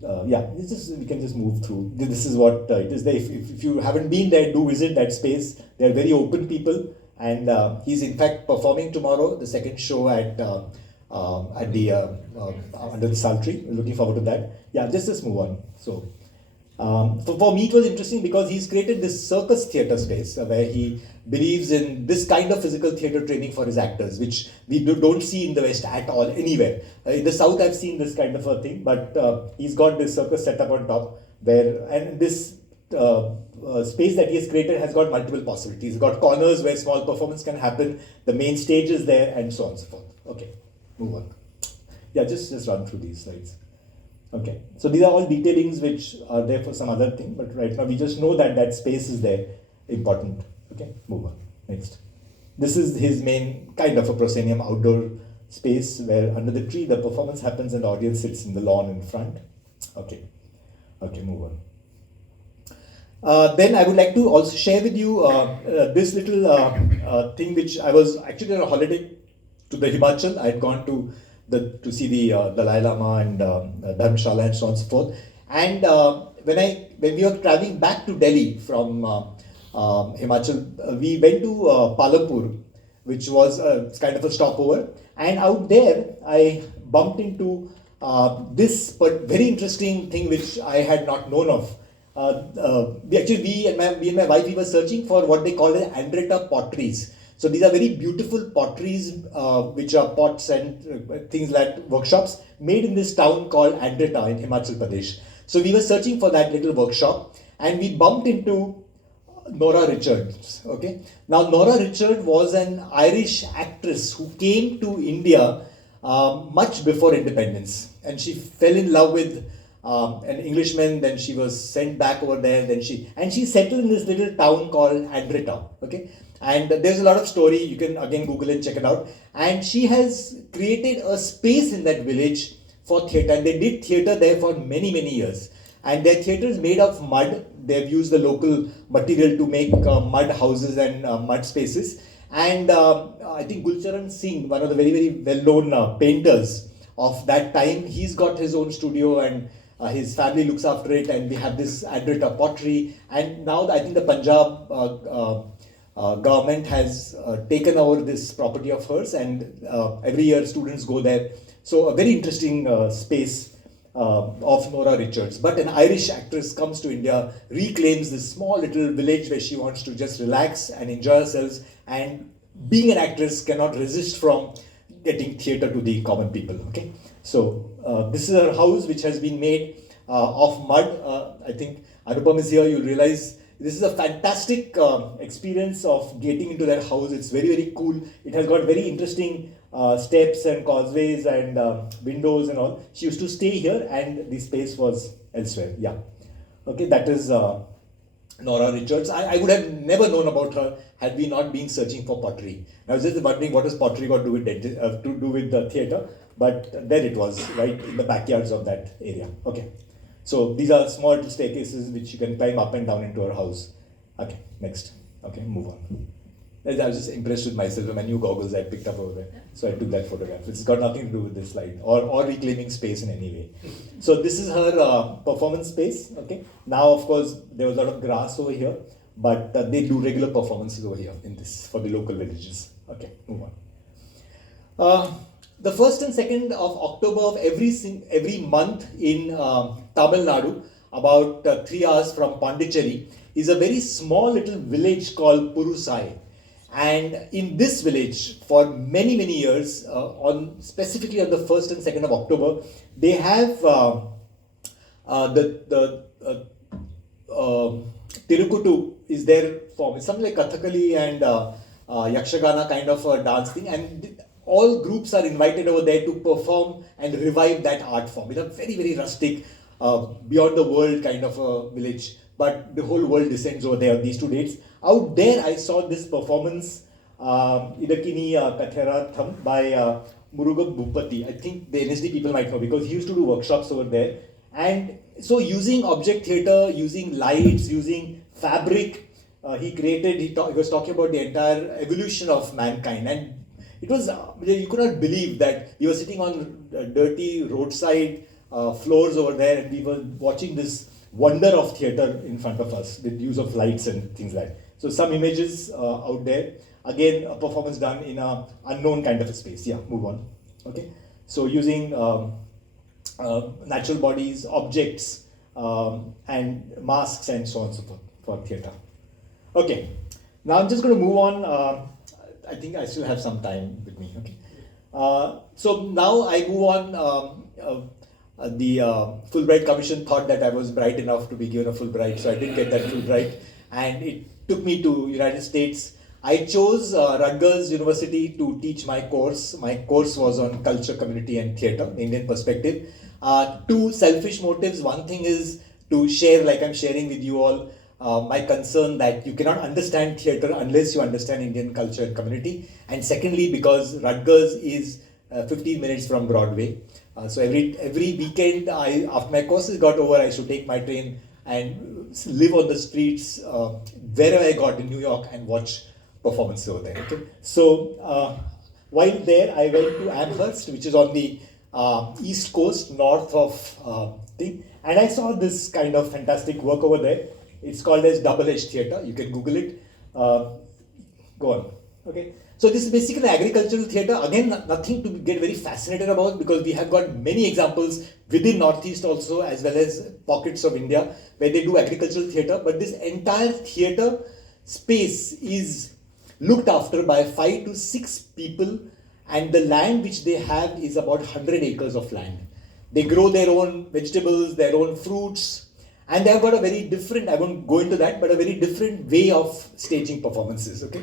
we can just move through. This is what it is there. If you haven't been there, do visit that space. They're very open people, and he's in fact performing tomorrow, the second show at the under the Saltree. We're looking forward to that. Yeah, just move on. So for me, it was interesting because he's created this circus theatre space where he believes in this kind of physical theatre training for his actors, which we don't see in the West at all, anywhere. In the South, I've seen this kind of a thing, but he's got this circus setup on top and this space that he has created has got multiple possibilities. He's got corners where small performance can happen, the main stage is there, and so on and so forth. Okay, move on. Yeah, just run through these slides. Okay, so these are all detailings which are there for some other thing, but right now we just know that that space is there, important. Okay, move on. Next. This is his main kind of a proscenium outdoor space where under the tree the performance happens and the audience sits in the lawn in front. Okay, okay, move on. Then I would like to also share with you this little thing which I was actually on a holiday to the Himachal. I had gone to see the Dalai Lama and Dharamshala and so on and so forth. And when we were traveling back to Delhi from Himachal, we went to Palampur, which was kind of a stopover. And out there, I bumped into this but very interesting thing which I had not known of. We and my wife, we were searching for what they call Andretta potteries. So these are very beautiful potteries, which are pots and things like workshops made in this town called Andretta in Himachal Pradesh. So we were searching for that little workshop, and we bumped into Nora Richards. Okay, now Nora Richard was an Irish actress who came to India much before independence, and she fell in love with an Englishman. Then she was sent back over there. Then she settled in this little town called Andretta. Okay, and there's a lot of story. You can again Google and check it out. And she has created a space in that village for theatre, and they did theatre there for many years. And their theatre is made of mud. They've used the local material to make mud houses and mud spaces. And I think Gulcharan Singh, one of the very well-known painters of that time, he's got his own studio, and his family looks after it. And we have this Andretta pottery. And now I think the Punjab government has taken over this property of hers, and every year students go there. So a very interesting space of Nora Richards. But an Irish actress comes to India, reclaims this small little village where she wants to just relax and enjoy herself, and being an actress cannot resist from getting theatre to the common people. Okay, so this is her house, which has been made of mud. I think Anupam is here. You'll realize this is a fantastic experience of getting into that house. It's very cool. It has got very interesting steps and causeways and windows and all. She used to stay here, and the space was elsewhere. Yeah. Okay, that is Nora Richards. I would have never known about her had we not been searching for pottery. I was just wondering what has pottery got to do with the theatre, but there it was, right in the backyards of that area. Okay. So these are small staircases which you can climb up and down into her house. Okay, next. Okay, move on. I was just impressed with myself with my new goggles I picked up over there. So I took that photograph. It's got nothing to do with this slide or reclaiming space in any way. So this is her performance space. Okay. Now, of course, there was a lot of grass over here, but they do regular performances over here in this for the local villages. Okay, move on. The 1st and 2nd of October of every month in Tamil Nadu, about 3 hours from Pondicherry, is a very small little village called Purusai. And in this village, for many years, specifically on the 1st and 2nd of October, they have Tirukutu is their form. It's something like Kathakali and Yakshagana kind of a dance thing. And all groups are invited over there to perform and revive that art form. It's a very rustic, beyond the world kind of a village. But the whole world descends over there on these 2 dates. Out there, I saw this performance, Idakini Katheratham by Muruga Bhupati. I think the NSD people might know because he used to do workshops over there. And so using object theatre, using lights, using fabric, he was talking about the entire evolution of mankind. And it was, you could not believe that we were sitting on dirty roadside floors over there, and we were watching this wonder of theatre in front of us with use of lights and things like that. So some images out there. Again, a performance done in an unknown kind of a space. Yeah, move on. Okay. So using natural bodies, objects, and masks and so on and so forth for theatre. Okay. Now I'm just going to move on. I think I still have some time with me. Okay. So now I move on. The Fulbright Commission thought that I was bright enough to be given a Fulbright, so I didn't get that Fulbright, and it took me to United States I chose Rutgers University to teach my course. My course was on culture, community, and theatre, Indian perspective. Two selfish motives. One thing is to share, like I'm sharing with you all, my concern that you cannot understand theatre unless you understand Indian culture and community. And secondly, because Rutgers is 15 minutes from Broadway. So every weekend, after my courses got over, I should take my train and live on the streets wherever I got in New York and watch performances over there. Okay, so while there, I went to Amherst, which is on the east coast, north of thing, and I saw this kind of fantastic work over there. It's called as Double Edge Theatre. You can Google it. Go on. Okay. So this is basically agricultural theatre. Again, nothing to get very fascinated about because we have got many examples within Northeast also, as well as pockets of India where they do agricultural theatre. But this entire theatre space is looked after by 5 to 6 people, and the land which they have is about 100 acres of land. They grow their own vegetables, their own fruits, and they have got a very different, I won't go into that, but a very different way of staging performances, okay?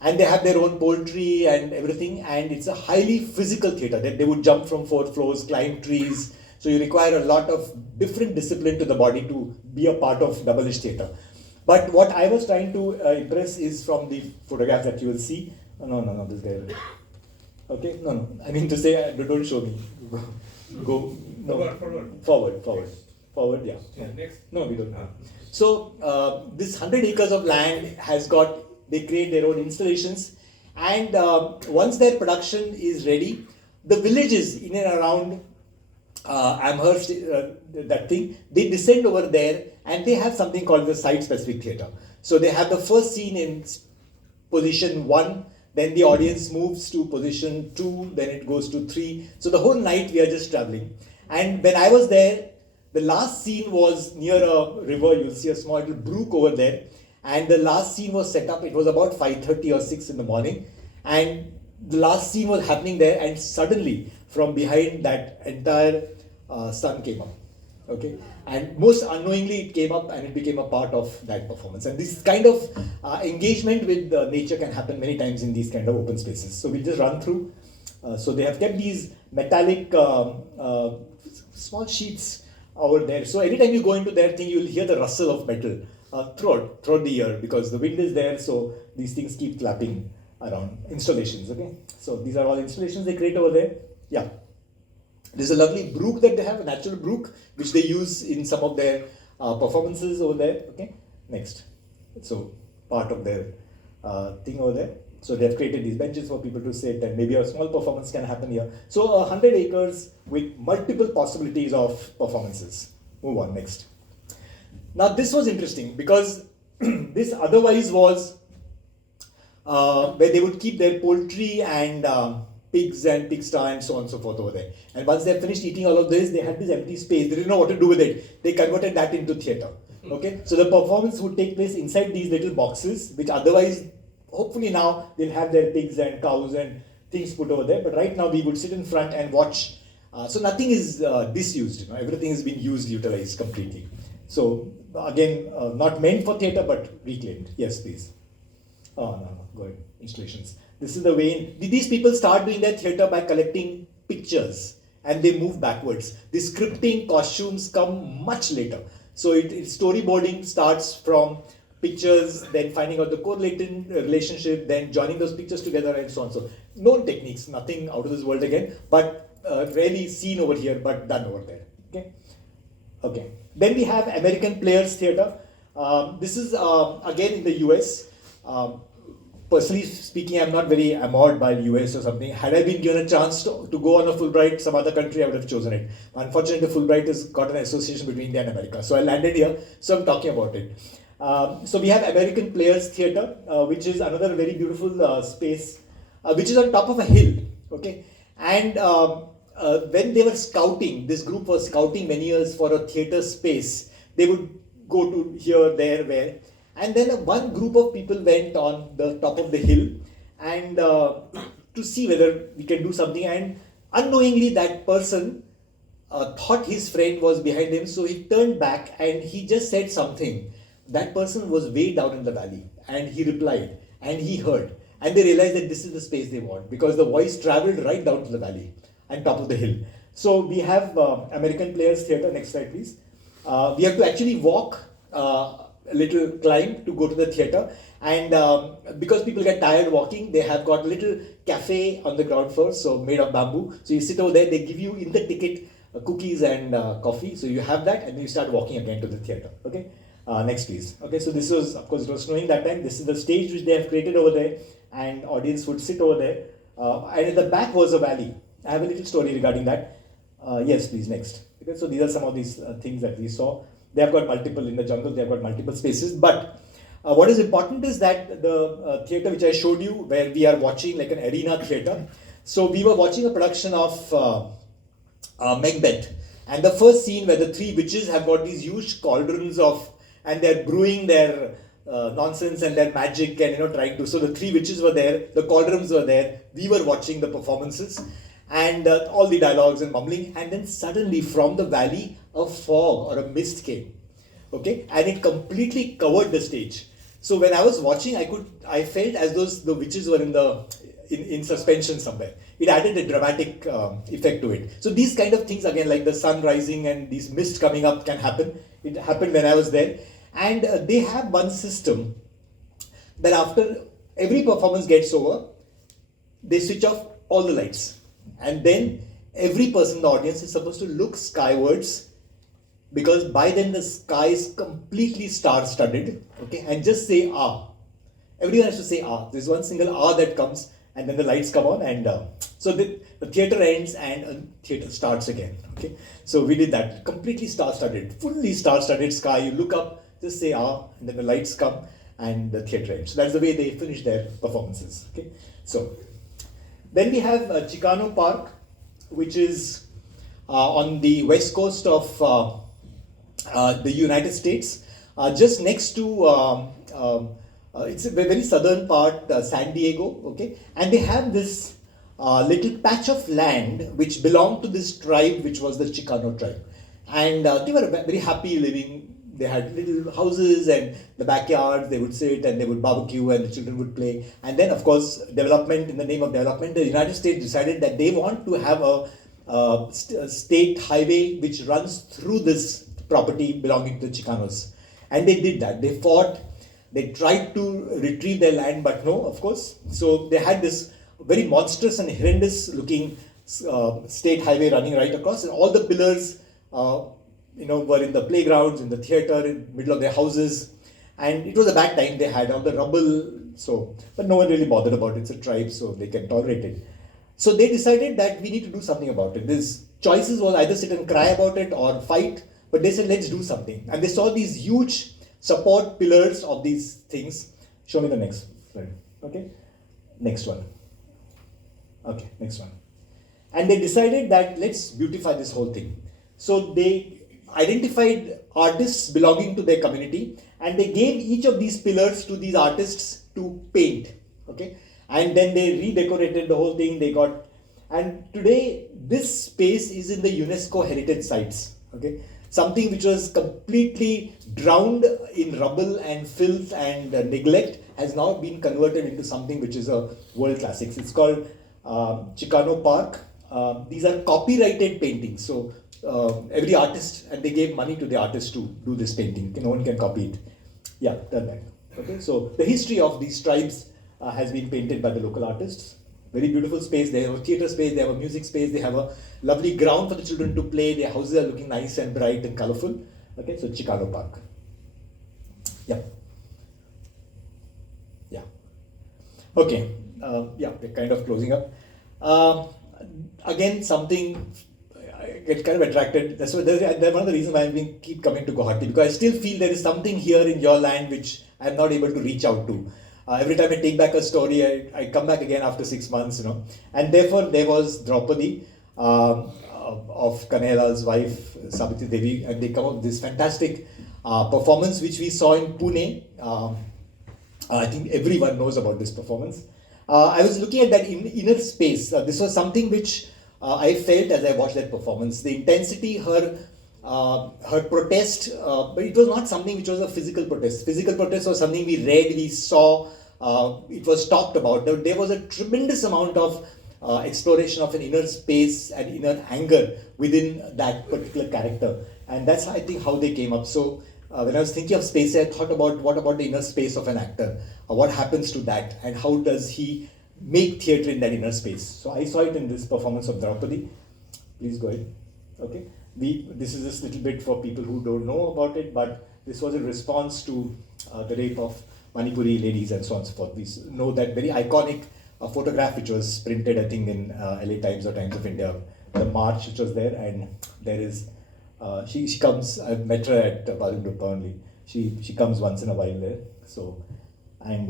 And they have their own poultry and everything, and it's a highly physical theatre. They would jump from 4 floors, climb trees, so you require a lot of different discipline to the body to be a part of Double Edge Theatre. But what I was trying to impress is from the photograph that you will see. Oh, no, this guy. Okay, no, I mean to say, don't show me. Go, no. Forward, yeah. Next. No, we don't have. So, this 100 acres of land has got, they create their own installations, and once their production is ready, the villages in and around Amherst, that thing, they descend over there and they have something called the site-specific theatre. So they have the first scene in position 1, then the audience moves to position 2, then it goes to 3. So the whole night we are just traveling. And when I was there, the last scene was near a river. You'll see a small little brook over there. And the last scene was set up. It was about 5:30 or 6 in the morning. And the last scene was happening there. And suddenly, from behind that entire sun came up. Okay, and most unknowingly it came up and it became a part of that performance. And this kind of engagement with nature can happen many times in these kind of open spaces. So we'll just run through. So they have kept these metallic small sheets over there. So anytime you go into that thing, you'll hear the rustle of metal throughout the year because the wind is there. So these things keep flapping around. Installations. Okay, so these are all installations they create over there. Yeah. There's a lovely brook that they have, a natural brook, which they use in some of their performances over there. Okay, next. So part of their thing over there. So they have created these benches for people to sit, and maybe a small performance can happen here. So 100 acres with multiple possibilities of performances. Move on, next. Now this was interesting because this otherwise was where they would keep their poultry and pigs and pigsty and so on and so forth over there. And once they finished eating all of this, they had this empty space. They didn't know what to do with it. They converted that into theatre. Okay, so the performance would take place inside these little boxes, which otherwise, hopefully now they'll have their pigs and cows and things put over there. But right now we would sit in front and watch. So nothing is disused. Everything has been utilized completely. So again, not meant for theatre but reclaimed. Yes, please. Oh no, go ahead. Installations. This is the way these people start doing their theatre by collecting pictures and they move backwards. The scripting, costumes come much later. So storyboarding starts from pictures, then finding out the correlating relationship, then joining those pictures together and so on. So known techniques, nothing out of this world again, but rarely seen over here but done over there. Okay. Then we have American Players Theatre. This is again in the US. Personally speaking, I'm not very enamored by US or something. Had I been given a chance to go on a Fulbright, some other country, I would have chosen it. Unfortunately, Fulbright has got an association between India and America. So I landed here, so I'm talking about it. So we have American Players Theatre, which is another very beautiful space, which is on top of a hill. Okay, and when they were scouting, this group was scouting many years for a theatre space. They would go to here, there, where. And then one group of people went on the top of the hill and to see whether we can do something. And unknowingly, that person thought his friend was behind him. So he turned back and he just said something. That person was way down in the valley and he replied. and he heard. And they realized that this is the space they want because the voice traveled right down to the valley and top of the hill. So we have American Players Theatre. Next slide, please. We have to actually walk a little climb to go to the theatre, and because people get tired walking, they have got a little cafe on the ground floor, so made of bamboo. So you sit over there, they give you in the ticket cookies and coffee, so you have that, and then you start walking again to the theatre. Okay, next please. Okay, so this was, of course, it was snowing that time. This is the stage which they have created over there, and audience would sit over there, and in the back was a valley. I have a little story regarding that. Yes, please, next. Okay, so these are some of these things that we saw. They have got multiple in the jungle, they have got multiple spaces, but what is important is that the theatre which I showed you, where we are watching like an arena theatre. So we were watching a production of Macbeth, and the first scene where the three witches have got these huge cauldrons of, and they're brewing their nonsense and their magic, and trying to. So the three witches were there, the cauldrons were there. We were watching the performances, and all the dialogues and mumbling, and then suddenly from the valley a fog or a mist came, okay, and it completely covered the stage. So when I was watching, I felt as though the witches were in suspension somewhere. It added a dramatic effect to it. So these kind of things, again, like the sun rising and these mist coming up, can happen. It happened when I was there, and they have one system that after every performance gets over, they switch off all the lights, and then every person in the audience is supposed to look skywards, because by then the sky is completely star-studded, okay, and just say ah. Everyone has to say ah. There's one single ah that comes, and then the lights come on, and so the theatre ends and a theatre starts again, okay. So we did that, completely star-studded, fully star-studded sky. You look up, just say ah, and then the lights come and the theatre ends. So that's the way they finish their performances, okay. So then we have Chicano Park, which is on the west coast of the United States, just next to it's a very southern part, San Diego, okay, and they have this little patch of land which belonged to this tribe, which was the Chicano tribe, and they were very happy living. They had little houses, and the backyards, they would sit and they would barbecue and the children would play. And then, of course, development, in the name of development, the United States decided that they want to have a state highway which runs through this property belonging to the Chicanos. And they did that. They fought, they tried to retrieve their land, but no, of course. So they had this very monstrous and horrendous looking state highway running right across, and all the pillars were in the playgrounds, in the theatre, in the middle of their houses. And it was a bad time. They had all the rubble, but no one really bothered about it. It's a tribe, so they can tolerate it. So they decided that we need to do something about it. These choices was either sit and cry about it or fight, but they said, let's do something. And they saw these huge support pillars of these things. Show me the next slide. Okay, next one. Okay, next one. And they decided that let's beautify this whole thing. So they identified artists belonging to their community, and they gave each of these pillars to these artists to paint, okay, and then they redecorated the whole thing. And today this space is in the UNESCO heritage sites, okay, something which was completely drowned in rubble and filth and neglect has now been converted into something which is a world classic. It's called Chicano Park. These are copyrighted paintings, so every artist, and they gave money to the artist to do this painting. No one can copy it. Yeah, turn back. Okay, so the history of these tribes has been painted by the local artists. Very beautiful space. They have a theatre space, they have a music space, they have a lovely ground for the children to play. Their houses are looking nice and bright and colorful. Okay, so Chicano Park. Yeah. Yeah. Okay. Yeah, we're kind of closing up. Again, something I get kind of attracted. That's one of the reasons why I keep coming to Guwahati, because I still feel there is something here in your land which I'm not able to reach out to. Every time I take back a story, I come back again after 6 months, And therefore, there was Draupadi of Kanhailal's wife, Sabiti Devi, and they come up with this fantastic performance which we saw in Pune. I think everyone knows about this performance. I was looking at that inner space. This was something which I felt as I watched that performance. The intensity, her protest, but it was not something which was a physical protest. Physical protest was something we read, we saw, it was talked about. There was a tremendous amount of exploration of an inner space and inner anger within that particular character. And that's, I think, how they came up. So when I was thinking of space, I thought about what about the inner space of an actor? What happens to that? And how does he make theatre in that inner space? So I saw it in this performance of Draupadi. Please go ahead. Okay. This is just a little bit for people who don't know about it, but this was a response to the rape of Manipuri ladies and so on and so forth. We know that very iconic photograph which was printed, I think, in LA Times or Times of India, the march which was there, and there is, she comes, I've met her at Balingrupa only. She comes once in a while there. So, and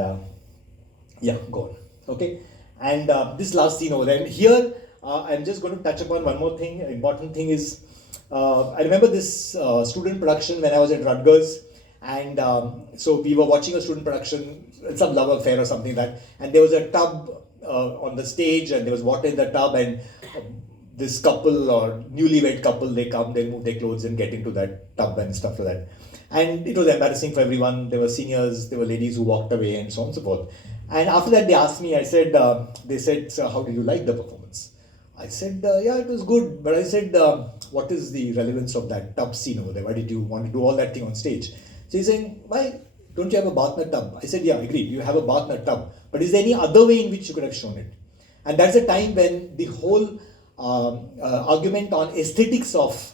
yeah, go on. Okay. And this last scene over there. And here, I'm just going to touch upon one more thing. An important thing is, I remember this student production when I was at Rutgers, and so we were watching a student production, some love affair or something like that, and there was a tub on the stage, and there was water in the tub, and this couple or newlywed couple, they come, they move their clothes and get into that tub and stuff like that. And it was embarrassing for everyone. There were seniors, there were ladies who walked away and so on and so forth. And after that, they asked me, they said, "Sir, how did you like the performance?" I said, yeah, it was good. But I said, what is the relevance of that tub scene over there? Why did you want to do all that thing on stage? So he's saying, why don't you have a bath in a tub? I said, yeah, agreed. You have a bath in a tub. But is there any other way in which you could have shown it? And that's a time when the whole argument on aesthetics of,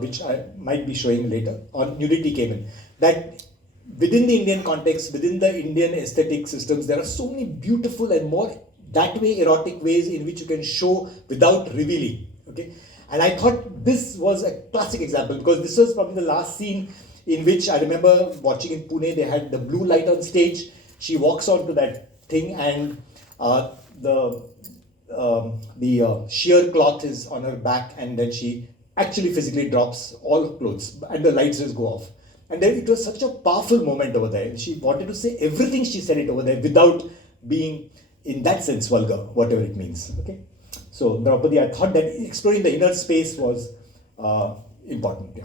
which I might be showing later, on nudity came in. That within the Indian context, within the Indian aesthetic systems, there are so many beautiful and more that way erotic ways in which you can show without revealing. Okay, and I thought this was a classic example, because this was probably the last scene in which I remember watching in Pune. They had the blue light on stage. She walks onto that thing, and the sheer cloth is on her back, and then she actually physically drops all clothes, and the lights just go off. And then it was such a powerful moment over there. She wanted to say everything, she said it over there without being, in that sense, vulgar, whatever it means. Okay, so Draupadi, I thought that exploring the inner space was important. Yeah.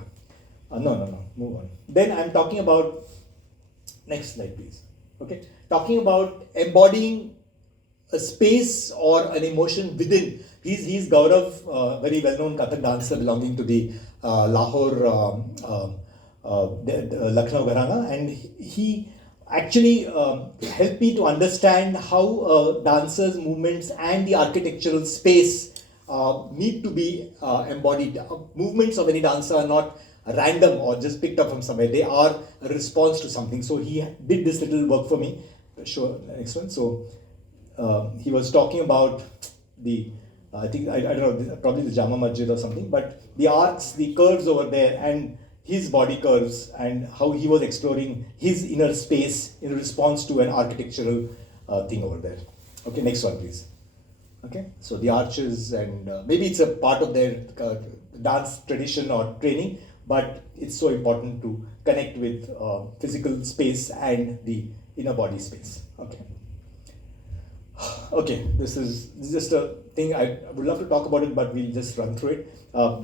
No, move on. Then I'm talking about, next slide please. Okay, talking about embodying a space or an emotion within. He's Gaurav, very well-known Kathak dancer belonging to the Lahore, Lucknow Gharana, and he actually helped me to understand how dancers' movements and the architectural space need to be embodied. Movements of any dancer are not random or just picked up from somewhere. They are a response to something. So he did this little work for me. Sure, next one. So he was talking about the, I don't know, probably the Jama Masjid or something, but the arcs, the curves over there, and his body curves, and how he was exploring his inner space in response to an architectural thing over there. Okay, next one please. Okay, so the arches, and maybe it's a part of their dance tradition or training, but it's so important to connect with physical space and the inner body space. Okay. Okay, this is just a thing. I would love to talk about it, but we'll just run through it.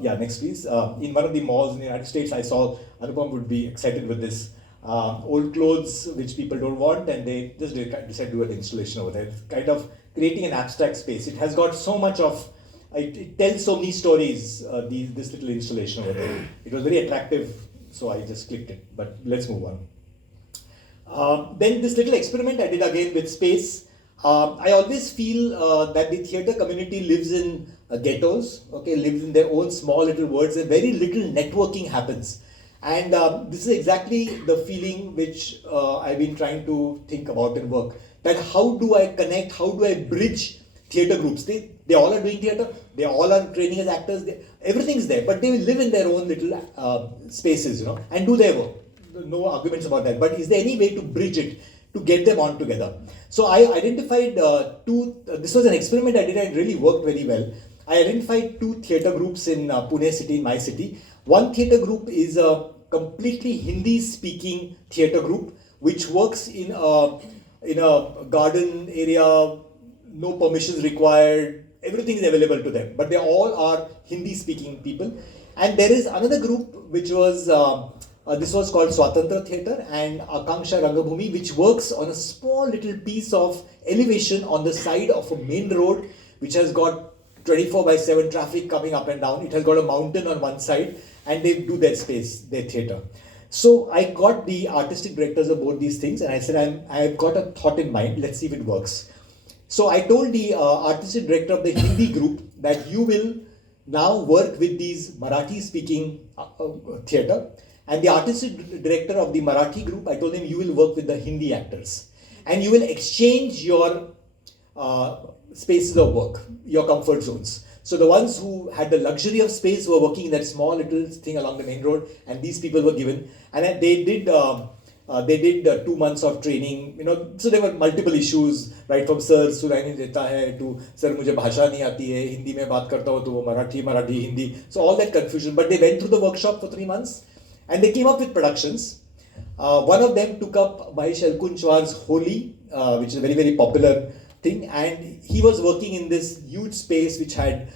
Yeah, next please. In one of the malls in the United States, I saw, Anupam would be excited with this, old clothes which people don't want, and they just decided to do an installation over there. It's kind of creating an abstract space. It has got so much of, it tells so many stories, this little installation over there. It was very attractive, so I just clicked it, but let's move on. Then this little experiment I did again with space. I always feel that the theatre community lives in ghettos, okay, lives in their own small little worlds, and very little networking happens. And this is exactly the feeling which I've been trying to think about in work. That how do I connect, how do I bridge theatre groups? They all are doing theatre, they all are training as actors, everything's there, but they will live in their own little spaces, and do their work. No arguments about that. But is there any way to bridge it, to get them on together? So I identified this was an experiment I did, and it really worked very well. I identified two theatre groups in Pune city, in my city. One theatre group is a completely Hindi-speaking theatre group, which works in a garden area, no permissions required, everything is available to them. But they all are Hindi-speaking people. And there is another group which was this was called Swatantra Theatre and Akanksha Rangabhumi, which works on a small little piece of elevation on the side of a main road, which has got 24/7 traffic coming up and down. It has got a mountain on one side, and they do their space, their theatre. So I got the artistic directors of both these things, and I said, I've got a thought in mind. Let's see if it works. So I told the artistic director of the Hindi group that you will now work with these Marathi-speaking theatre. And the artistic director of the Marathi group, I told him, you will work with the Hindi actors. And you will exchange your spaces of work, your comfort zones. So the ones who had the luxury of space were working in that small little thing along the main road, and these people were given. And they did 2 months of training. So there were multiple issues, right? From sir सुनाई नहीं देता है to sir मुझे भाषा नहीं आती है, हिंदी में बात करता हूँ तो वो Marathi Hindi. So all that confusion. But they went through the workshop for 3 months. And they came up with productions. One of them took up Mahesh Elkunchwar's Holi, which is a very, very popular thing. And he was working in this huge space which had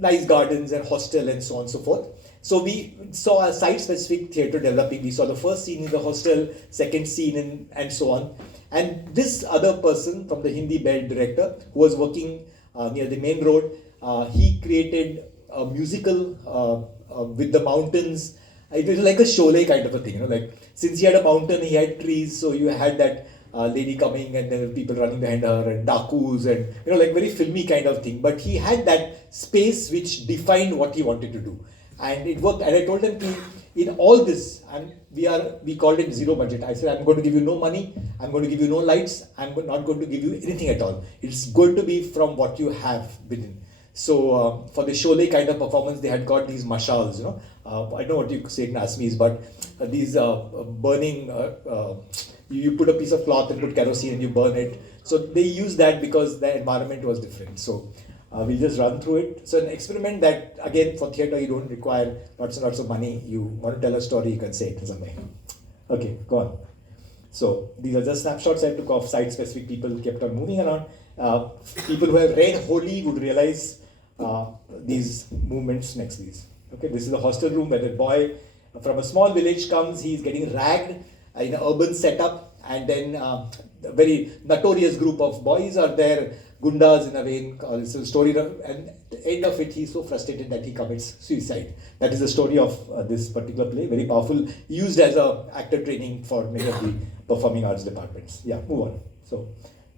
nice gardens and hostel and so on and so forth. So we saw a site-specific theatre developing. We saw the first scene in the hostel, second scene and so on. And this other person from the Hindi belt director who was working near the main road, he created a musical with the mountains. It was like a Sholay kind of a thing, like since he had a mountain, he had trees, so you had that lady coming and there were people running behind her and dakus and, like very filmy kind of thing. But he had that space which defined what he wanted to do. And it worked. And I told him, in all this, and we called it zero budget. I said, I'm going to give you no money, I'm going to give you no lights, I'm not going to give you anything at all. It's going to be from what you have within. So for the Sholay kind of performance, they had got these mashals, I don't know what you say in Assamese, but these burning, you put a piece of cloth and put kerosene and you burn it. So they used that because the environment was different. So we'll just run through it. So an experiment that, again, for theatre, you don't require lots and lots of money. You want to tell a story, you can say it in some way. Okay, go on. So these are just snapshots I took of site-specific people kept on moving around. People who have read Holi would realize these movements next to these. Okay, this is the hostel room where the boy from a small village comes. He's getting ragged in an urban setup, and then a very notorious group of boys are there, gundas in a way. It's a story, and at the end of it, he's so frustrated that he commits suicide. That is the story of this particular play. Very powerful, used as a actor training for many of the performing arts departments. Yeah, move on. So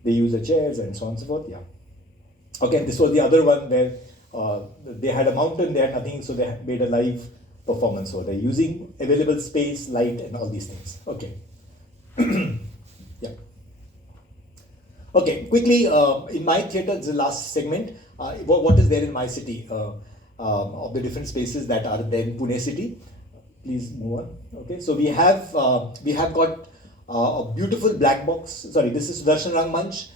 they use the chairs and so on and so forth. Yeah. Okay, this was the other one where they had a mountain, they had nothing, so they made a live performance. So they're using available space, light, and all these things. Okay. Yeah. Okay, quickly, in my theatre, the last segment, what is there in my city of the different spaces that are there in Pune city. Please move on. Okay, so we have got a beautiful black box. Sorry, this is Sudarshan Rangmanch.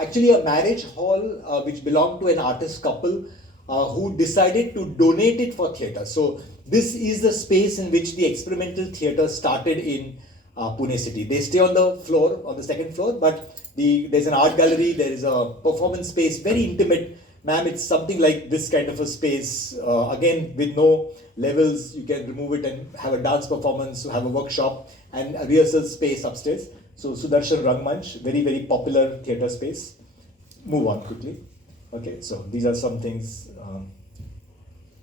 Actually a marriage hall which belonged to an artist couple who decided to donate it for theatre. So this is the space in which the experimental theatre started in Pune city. They stay on the floor, on the second floor, but there's an art gallery, there is a performance space, very intimate. Ma'am, it's something like this kind of a space, again with no levels. You can remove it and have a dance performance, have a workshop and a rehearsal space upstairs. So Sudarshan Rangmanch, very, very popular theatre space. Move on quickly. Okay, so these are some things.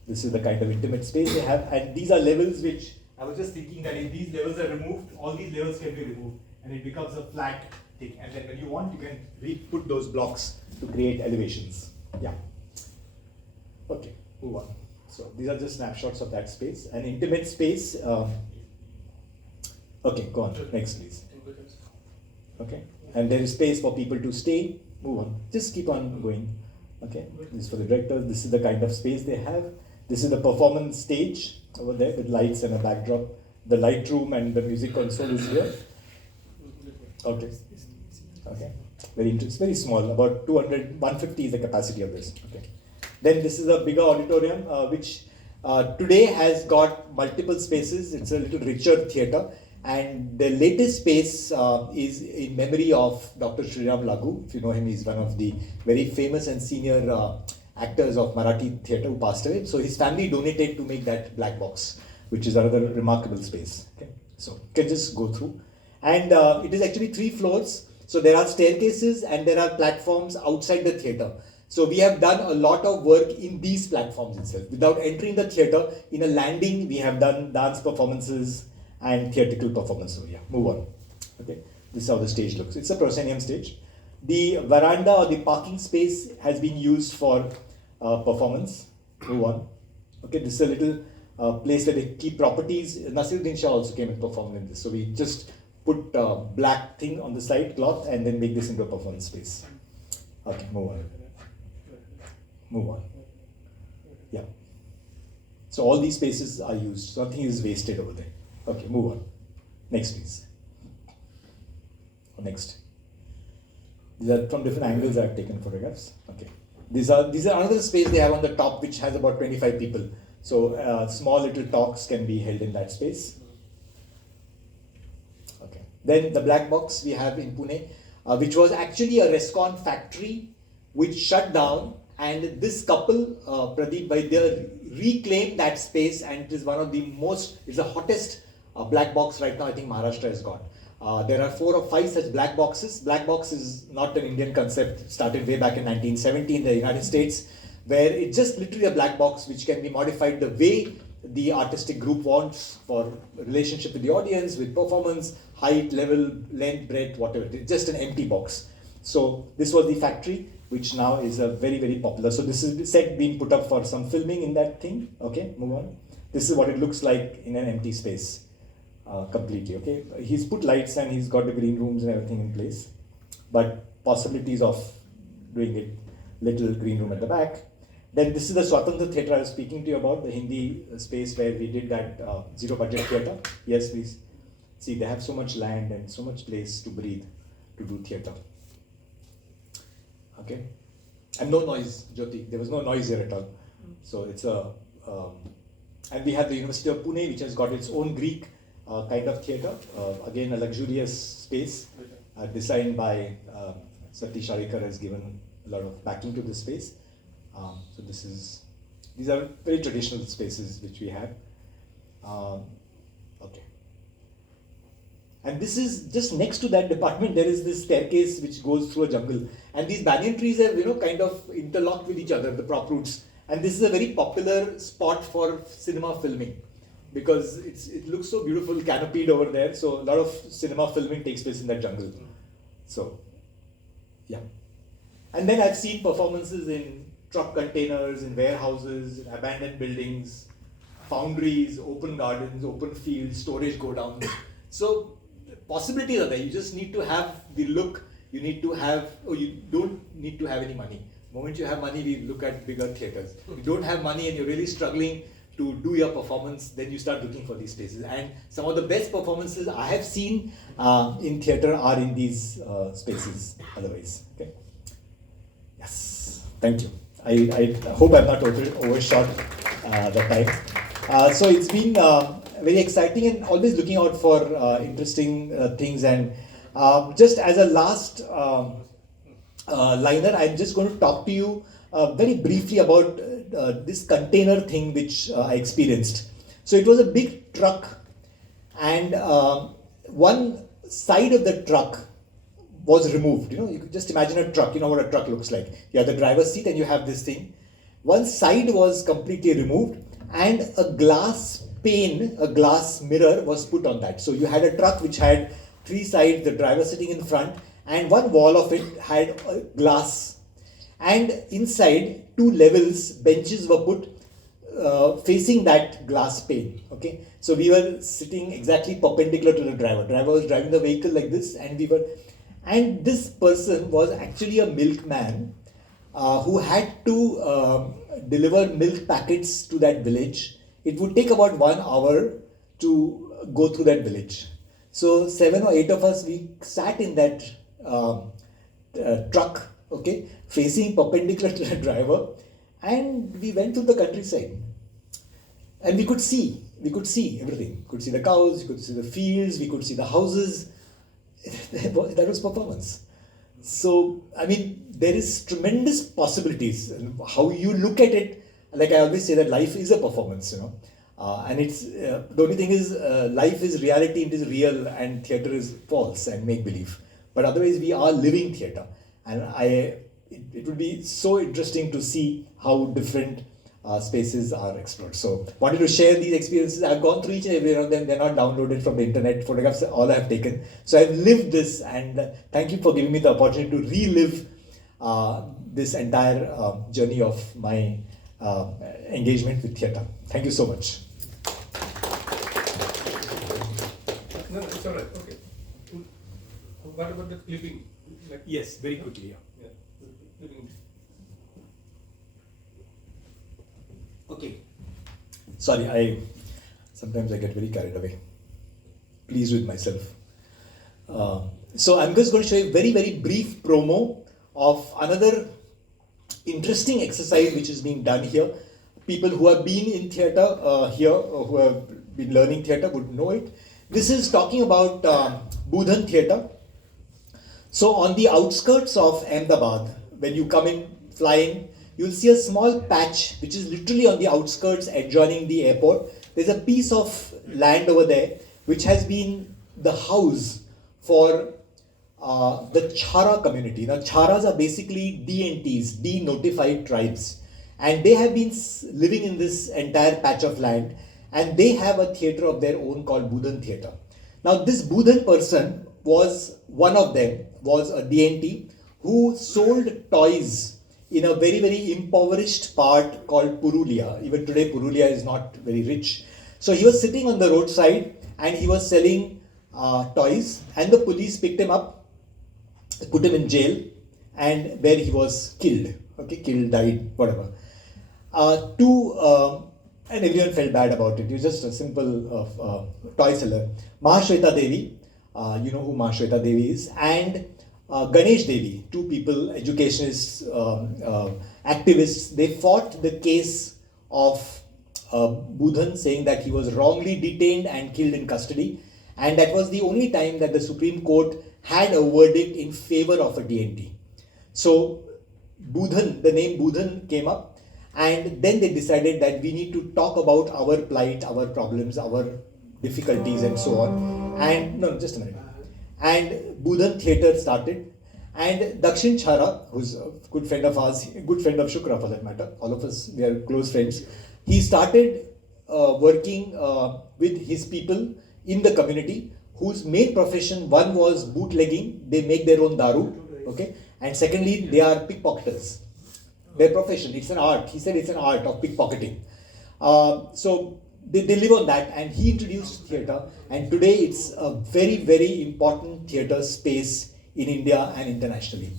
This is the kind of intimate space they have, and these are levels which I was just thinking that if these levels are removed, all these levels can be removed, and it becomes a flat thing. And then when you want, you can re-put those blocks to create elevations. Yeah. Okay, move on. So these are just snapshots of that space, an intimate space. Okay, go on. Next, please. Okay, and there is space for people to stay. Move on. Just keep on going. Okay, this is for the directors. This is the kind of space they have. This is the performance stage over there with lights and a backdrop. The light room and the music console is here. Okay. Okay. Very interesting. Very small. About 150 is the capacity of this. Okay. Then this is a bigger auditorium which today has got multiple spaces. It's a little richer theatre. And the latest space is in memory of Dr. Sriram Lagu. If you know him, he's one of the very famous and senior actors of Marathi theatre who passed away. So his family donated to make that black box, which is another remarkable space. Okay, so you can just go through, and it is actually 3 floors. So there are staircases and there are platforms outside the theatre. So we have done a lot of work in these platforms itself. Without entering the theatre, in a landing we have done dance performances and theatrical performance. So yeah, move on. Okay, this is how the stage looks. It's a proscenium stage. The veranda or the parking space has been used for performance. Move on. Okay, this is a little place where they keep properties. Nasiruddin Shah also came and performed in this. So we just put black thing on the side, cloth, and then make this into a performance space. Okay, move on. Move on. Yeah. So all these spaces are used. Nothing is wasted over there. Okay, move on. Next, please. Next. These are from different angles I've taken photographs. Okay. These are another space they have on the top, which has about 25 people. So small little talks can be held in that space. Okay. Then the black box we have in Pune, which was actually a Rescon factory which shut down, and this couple, Pradeep Vaidya, reclaimed that space, and it is one of the most, it's the hottest black box right now I think Maharashtra has got. There are 4 or 5 such black boxes. Black box is not an Indian concept. It started way back in 1970 in the United States, where it's just literally a black box which can be modified the way the artistic group wants, for relationship with the audience, with performance, height, level, length, breadth, whatever. It's just an empty box. So this was the factory, which now is a very, very popular. So this is set being put up for some filming in that thing. Okay, move on. This is what it looks like in an empty space. Completely, okay. He's put lights and he's got the green rooms and everything in place, but possibilities of doing it, little green room at the back. Then this is the Swatantra Theatre I was speaking to you about, the Hindi space where we did that zero budget theatre. Yes, please. See, they have so much land and so much place to breathe, to do theatre. Okay. And no noise, Jyoti. There was no noise here at all. So it's a, and we have the University of Pune, which has got its own Greek kind of theatre, again a luxurious space designed by Satish Arikar has given a lot of backing to this space. So these are very traditional spaces which we have. Okay. And this is just next to that department, there is this staircase which goes through a jungle. And these banyan trees have, kind of interlocked with each other, the prop roots. And this is a very popular spot for cinema filming, because it looks so beautiful, canopied over there. So a lot of cinema filming takes place in that jungle. So, yeah. And then I've seen performances in truck containers, in warehouses, in abandoned buildings, foundries, open gardens, open fields, storage godowns. So possibilities are there. You just need to have the look. You need to have, you don't need to have any money. The moment you have money, we look at bigger theatres. If you don't have money and you're really struggling to do your performance, then you start looking for these spaces. And some of the best performances I have seen in theatre are in these spaces otherwise. Okay. Yes, thank you. I hope I've not overshot the time. So it's been very exciting, and always looking out for interesting things. And just as a last liner, I'm just going to talk to you very briefly about this container thing which I experienced. So it was a big truck, and one side of the truck was removed. You could just imagine a truck. You know what a truck looks like. You have the driver's seat and you have this thing. One side was completely removed, and a glass pane, a glass mirror was put on that. So you had a truck which had 3 sides, the driver sitting in front, and one wall of it had a glass. And inside, 2 levels, benches were put facing that glass pane. Okay, so we were sitting exactly perpendicular to the driver. Driver was driving the vehicle like this, and this person was actually a milkman who had to deliver milk packets to that village. It would take about 1 hour to go through that village. So 7 or 8 of us, we sat in that truck, okay, facing perpendicular to the driver, and we went to the countryside. And we could see everything. We could see the cows, we could see the fields, we could see the houses. That was performance. So, I mean, there is tremendous possibilities. And how you look at it, like I always say that life is a performance, And it's the only thing is life is reality, it is real, and theatre is false and make believe. But otherwise, we are living theatre, and it would be so interesting to see how different spaces are explored. So, wanted to share these experiences. I've gone through each and every one of them. They're not downloaded from the internet. Photographs, all I have taken. So, I've lived this, and thank you for giving me the opportunity to relive this entire journey of my engagement with theatre. Thank you so much. No, it's all right. Okay. What about the clipping? Like, Yes, very quickly. yeah, clipping. Okay. Sorry, sometimes I get very carried away. Pleased with myself. So I'm just going to show you a very, very brief promo of another interesting exercise which is being done here. People who have been in theatre here, or who have been learning theatre would know it. This is talking about Budhan theatre. So on the outskirts of Ahmedabad, when you come in flying, you'll see a small patch which is literally on the outskirts adjoining the airport. There's a piece of land over there which has been the house for the Chhara community. Now, Chharas are basically DNTs, de-notified tribes, and they have been living in this entire patch of land, and they have a theatre of their own called Budhan Theatre. Now, this Budhan person was one of them, was a DNT who sold toys in a very, very impoverished part called Purulia. Even today, Purulia is not very rich. So he was sitting on the roadside and he was selling toys, and the police picked him up, put him in jail, and where he was killed. Okay, killed, died, whatever. And everyone felt bad about it. He was just a simple toy seller. Mahashweta Devi, you know who Mahashweta Devi is, and Ganesh Devi, two people, educationists, activists, they fought the case of Budhan, saying that he was wrongly detained and killed in custody. And that was the only time that the Supreme Court had a verdict in favor of a DNT. So Budhan, the name Budhan came up, and then they decided that we need to talk about our plight, our problems, our difficulties, and so on. And no, just a minute. And Budhan Theatre started, and Dakshin Chhara, who's a good friend of ours, a good friend of Shukra for that matter, all of us, we are close friends, he started working with his people in the community, whose main profession, one was bootlegging, they make their own daru, okay, and secondly, they are pickpocketers. Their profession, it's an art. He said it's an art of pickpocketing. So they live on that, and he introduced theatre, and today it's a very, very important theatre space in India and internationally.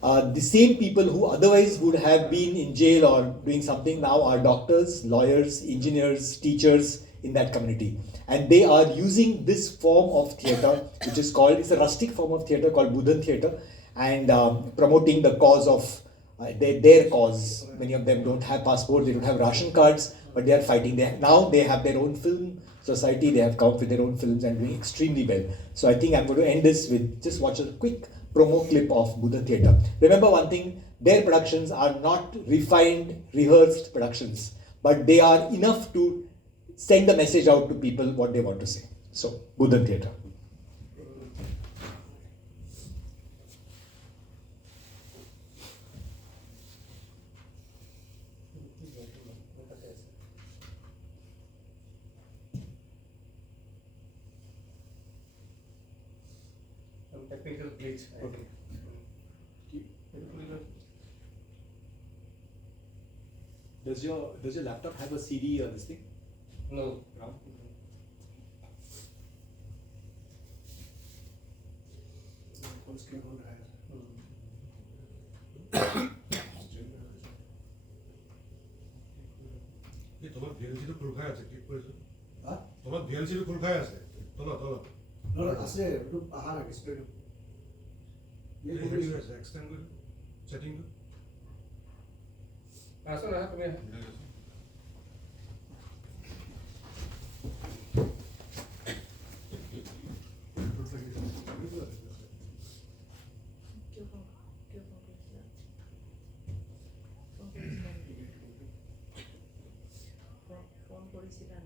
The same people who otherwise would have been in jail or doing something now are doctors, lawyers, engineers, teachers in that community. And they are using this form of theatre, which is called, it's a rustic form of theatre called Budhan Theatre, and promoting the cause of their cause. Many of them don't have passports, they don't have ration cards, but they are fighting. Now they have their own film society, they have come up with their own films and doing extremely well. So I think I'm going to end this with just watch a quick promo clip of Budhan Theatre. Remember one thing, their productions are not refined, rehearsed productions, but they are enough to send the message out to people what they want to say. So, Budhan Theatre. Technical glitch. Okay. Does your laptop have a CD or this thing? No. তোমার VLC তো খোল খাই আছে click করেছো তোমার VLC তো খোল খাই আছে তোলো আছে একটু আহার আগে স্প্রেড এই আছে এক্সটেন্ড করে সেটিং আসো না তুমি ফোন করেছিলাম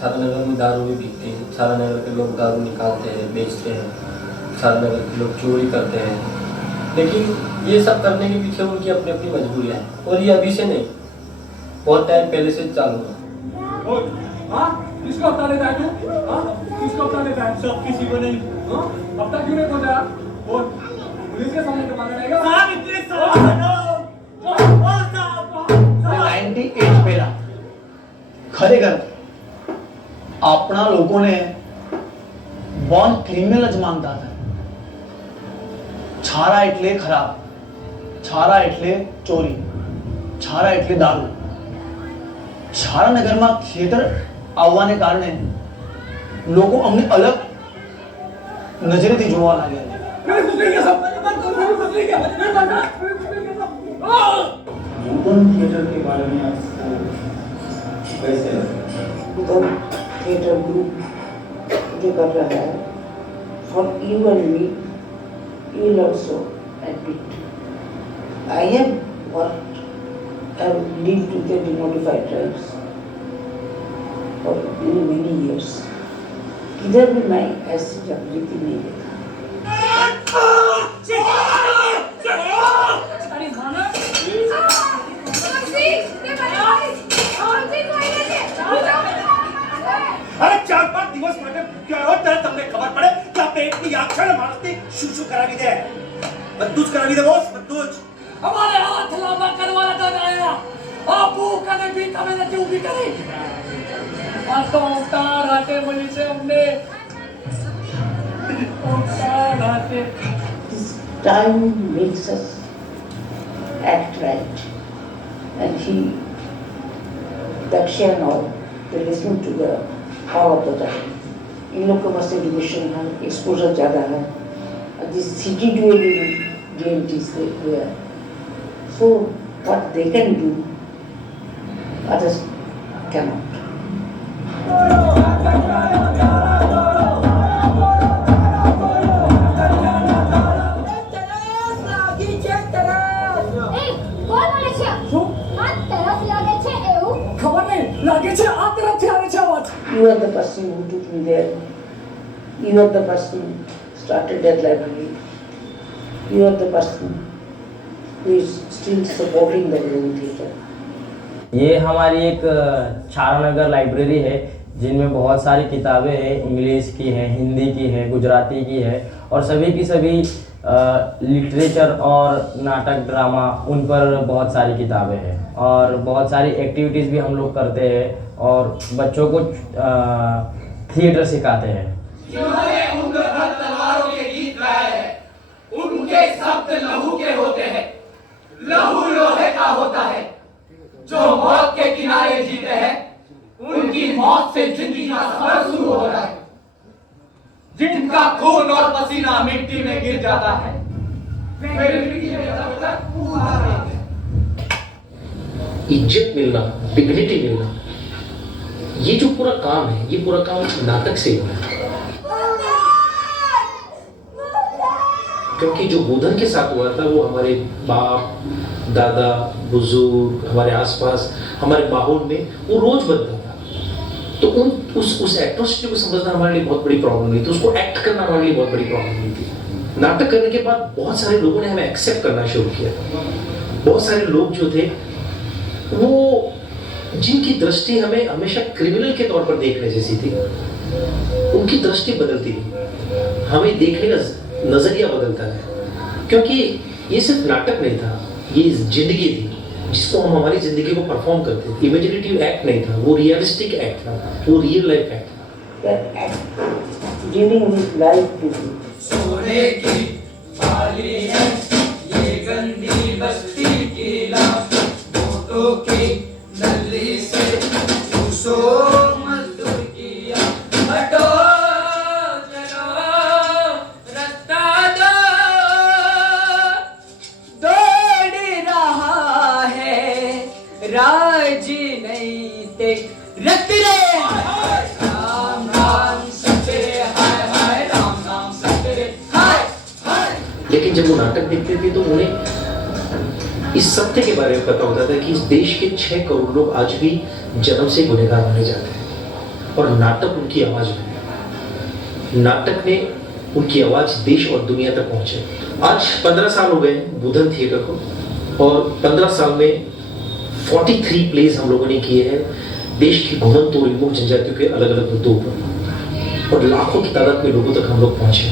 सारा नगर में दारू भी पीते हैं, सारा नगर के लोग दारू निकालते हैं, बेचते हैं, सारा नगर के लोग चोरी करते हैं। लेकिन ये सब करने के पीछे उनकी अपनी अपनी मजबूरियाँ हैं और ये अभी से नहीं, बहुत टाइम पहले से चालू है। किसको अपना लेता है तू? किसको अपना लेता है? सब किसी को नहीं। अब तक क्यों नहीं पहुंचा? बोल, पुलिस के सामने तो मांगा रहेगा। साहब इतने साहब 98 પહેલા ખરેખર આપણા લોકોને બોર્ન ક્રિમિનલ જ માનતા હતા. છારા એટલે ખરાબ, છારા એટલે ચોરી, છારા એટલે દારૂ. છારા નગરમાં થિયેટર આવવાને કારણે લોકો અમને અલગ નજરેથી જોવા લાગ્યા. उदन थिएटर के बारे में आपको कैसे लगा? उदन थिएटर ग्रुप जो कर रहा है, for you and me, you will also admit. I have worked, I have lived with the demotified tribes for many many years. किधर भी मैं ऐसी जागृति नहीं देखा. अरे 4-5 દિવસ માટે ભૂખ્યા હો ત્યારે તમને ખબર પડે કે આ પેટની આક્ષણ માણસને શું શું કરાવી દે. બધું જ કરાવી દે બોસ, બધું જ. हमारे हाथ लांबा करवा लगा आया। आप भूख ने भी कमे न क्यों भी करी? तो उतार आते बोली से हमने उतार आते। This time makes us act right, and Daksha and all, they listen to the all of the time. इन लोग के पास एजुकेशन है, एक्सपोजर ज़्यादा है. This city dual DNTs they are. So what they can do, others cannot. You are the person who took me there. You are the person who started that library. You are the person who is still supporting the Udara theatre. ये हमारी एक छारानगर library है जिनमें बहुत सारी किताबें हैं, English की हैं, हिंदी की हैं, गुजराती की है और सभी की सभी लिटरेचर और नाटक ड्रामा उन पर बहुत सारी किताबें हैं और बहुत सारी एक्टिविटीज़ भी हम लोग करते हैं और बच्चों को थिएटर सिखाते हैं। जिन्होंने उग्र तलवारों के गीत गाए हैं, उनके शब्द लहू के होते हैं, लहू लोहे का होता है। जो मौत के किनारे जीते हैं, उनकी मौत से जिंदगी का सफर शुरू हो रहा है। जिनका खून और पसीना मिट्टी में गिर जाता है, वे मिट्टी में तब तक पूरा रहते हैं। इज्जत मिलना, डिग्निटी मिलना, ये जो पूरा काम है, ये पूरा काम नाटक से हो रहा है। क्योंकि जो गोधन के साथ हुआ था वो हमारे बाप दादा बुजुर्ग हमारे आसपास हमारे माहौल में वो रोज बनता था, तो उस एट्रोसिटी को समझना हमारे लिए बहुत बड़ी प्रॉब्लम नहीं थी, उसको एक्ट करना हमारे लिए बहुत बड़ी प्रॉब्लम नहीं थी। नाटक करने के बाद बहुत सारे लोगों ने हमें एक्सेप्ट करना शुरू किया था। बहुत सारे लोग जो थे वो जिनकी दृष्टि हमें हमेशा क्रिमिनल के तौर पर देखने जैसी थी, उनकी दृष्टि बदलती थी, हमें देखने का नजरिया बदलता है। क्योंकि ये सिर्फ नाटक नहीं था, ये जिंदगी थी जिसको हम हमारी जिंदगी को परफॉर्म करते थे। इमेजिनेटिव एक्ट नहीं था, वो रियलिस्टिक एक्ट था, वो रियल लाइफ एक्ट था। Dealing with life with सोने की थाली है ये गंदी बस्ती की लाश, फोटो की नली से पूछो मजदूर किया। हटो चलो रास्ता दो, दौड़ रहा है राजनीतिक रक्त रे। राम राम सतेरे हाय हाय, राम राम सतेरे हाय हाय। लेकिन जब वो नाटक देखते थे तो उन्हें इस सत्य के बारे में पता होता था कि इस देश के 6 करोड़ लोग आज भी जन्म से गुनहगार माने जाते हैं और नाटक उनकी आवाज में, नाटक ने उनकी आवाज देश और दुनिया तक पहुंचे। आज 15 साल हो गए बुधन थिएटर को और 15 साल में 43 प्लेज हम लोगों ने किए हैं देश की घुमंत और विमुख जनजातियों के अलग अलग मुद्दों पर और लाखों की तादाद में लोगों तक हम लोग पहुंचे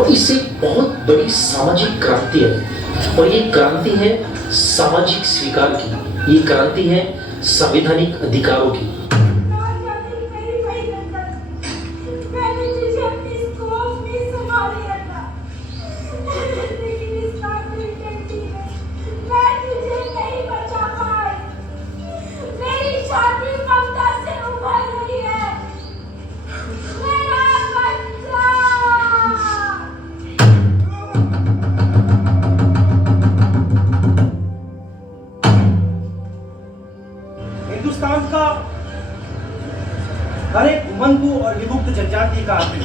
और इससे बहुत बड़ी सामाजिक क्रांति आई और ये क्रांति है सामाजिक स्वीकार की, ये क्रांति है संवैधानिक अधिकारों की। हिंदुस्तान का हर एक घुमंतु और विमुक्त जनजाति का आदमी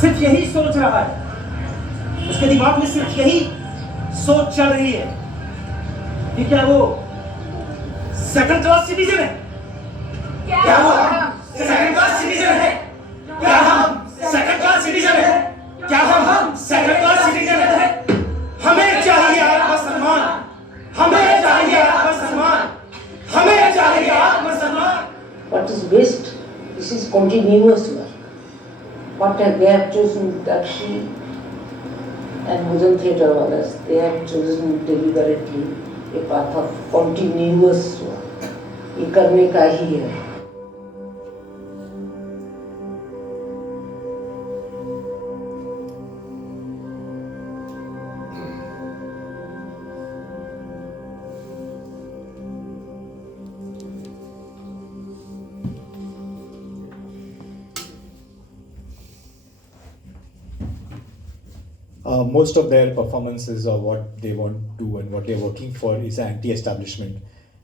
सिर्फ यही सोच रहा है, उसके दिमाग में सिर्फ यही सोच चल रही है कि क्या वो सेकंड क्लास सिटीजन है, क्या वो सेकंड क्लास सिटीजन है, क्या हम सेकंड क्लास सिटीजन है, क्या हम सेकंड क्लास सिटीजन है। हमें चाहिए आत्मसम्मान, हमें चाहिए आत्मसम्मान, हमें चाहिए आत्मसम्मान। What is best? This is continuous work. What they have chosen, Dakshi and Ujan theatre walas, they have chosen deliberately a path of continuous work. ये करने का ही है। Most of their performances or what they want to and what they're working for is anti-establishment.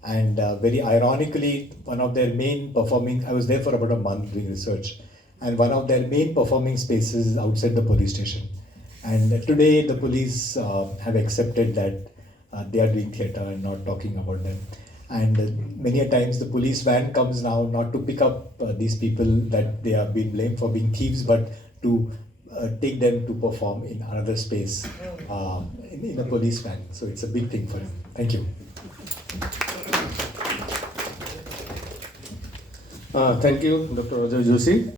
And very ironically, one of their main performing, I was there for about a month doing research, and one of their main performing spaces is outside the police station. And today the police have accepted that they are doing theatre and not talking about them. And many a times the police van comes now not to pick up these people that they are being blamed for being thieves, but to take them to perform in another space in a police van. So it's a big thing for them. Thank you. Thank you, Dr. Ajay Joshi.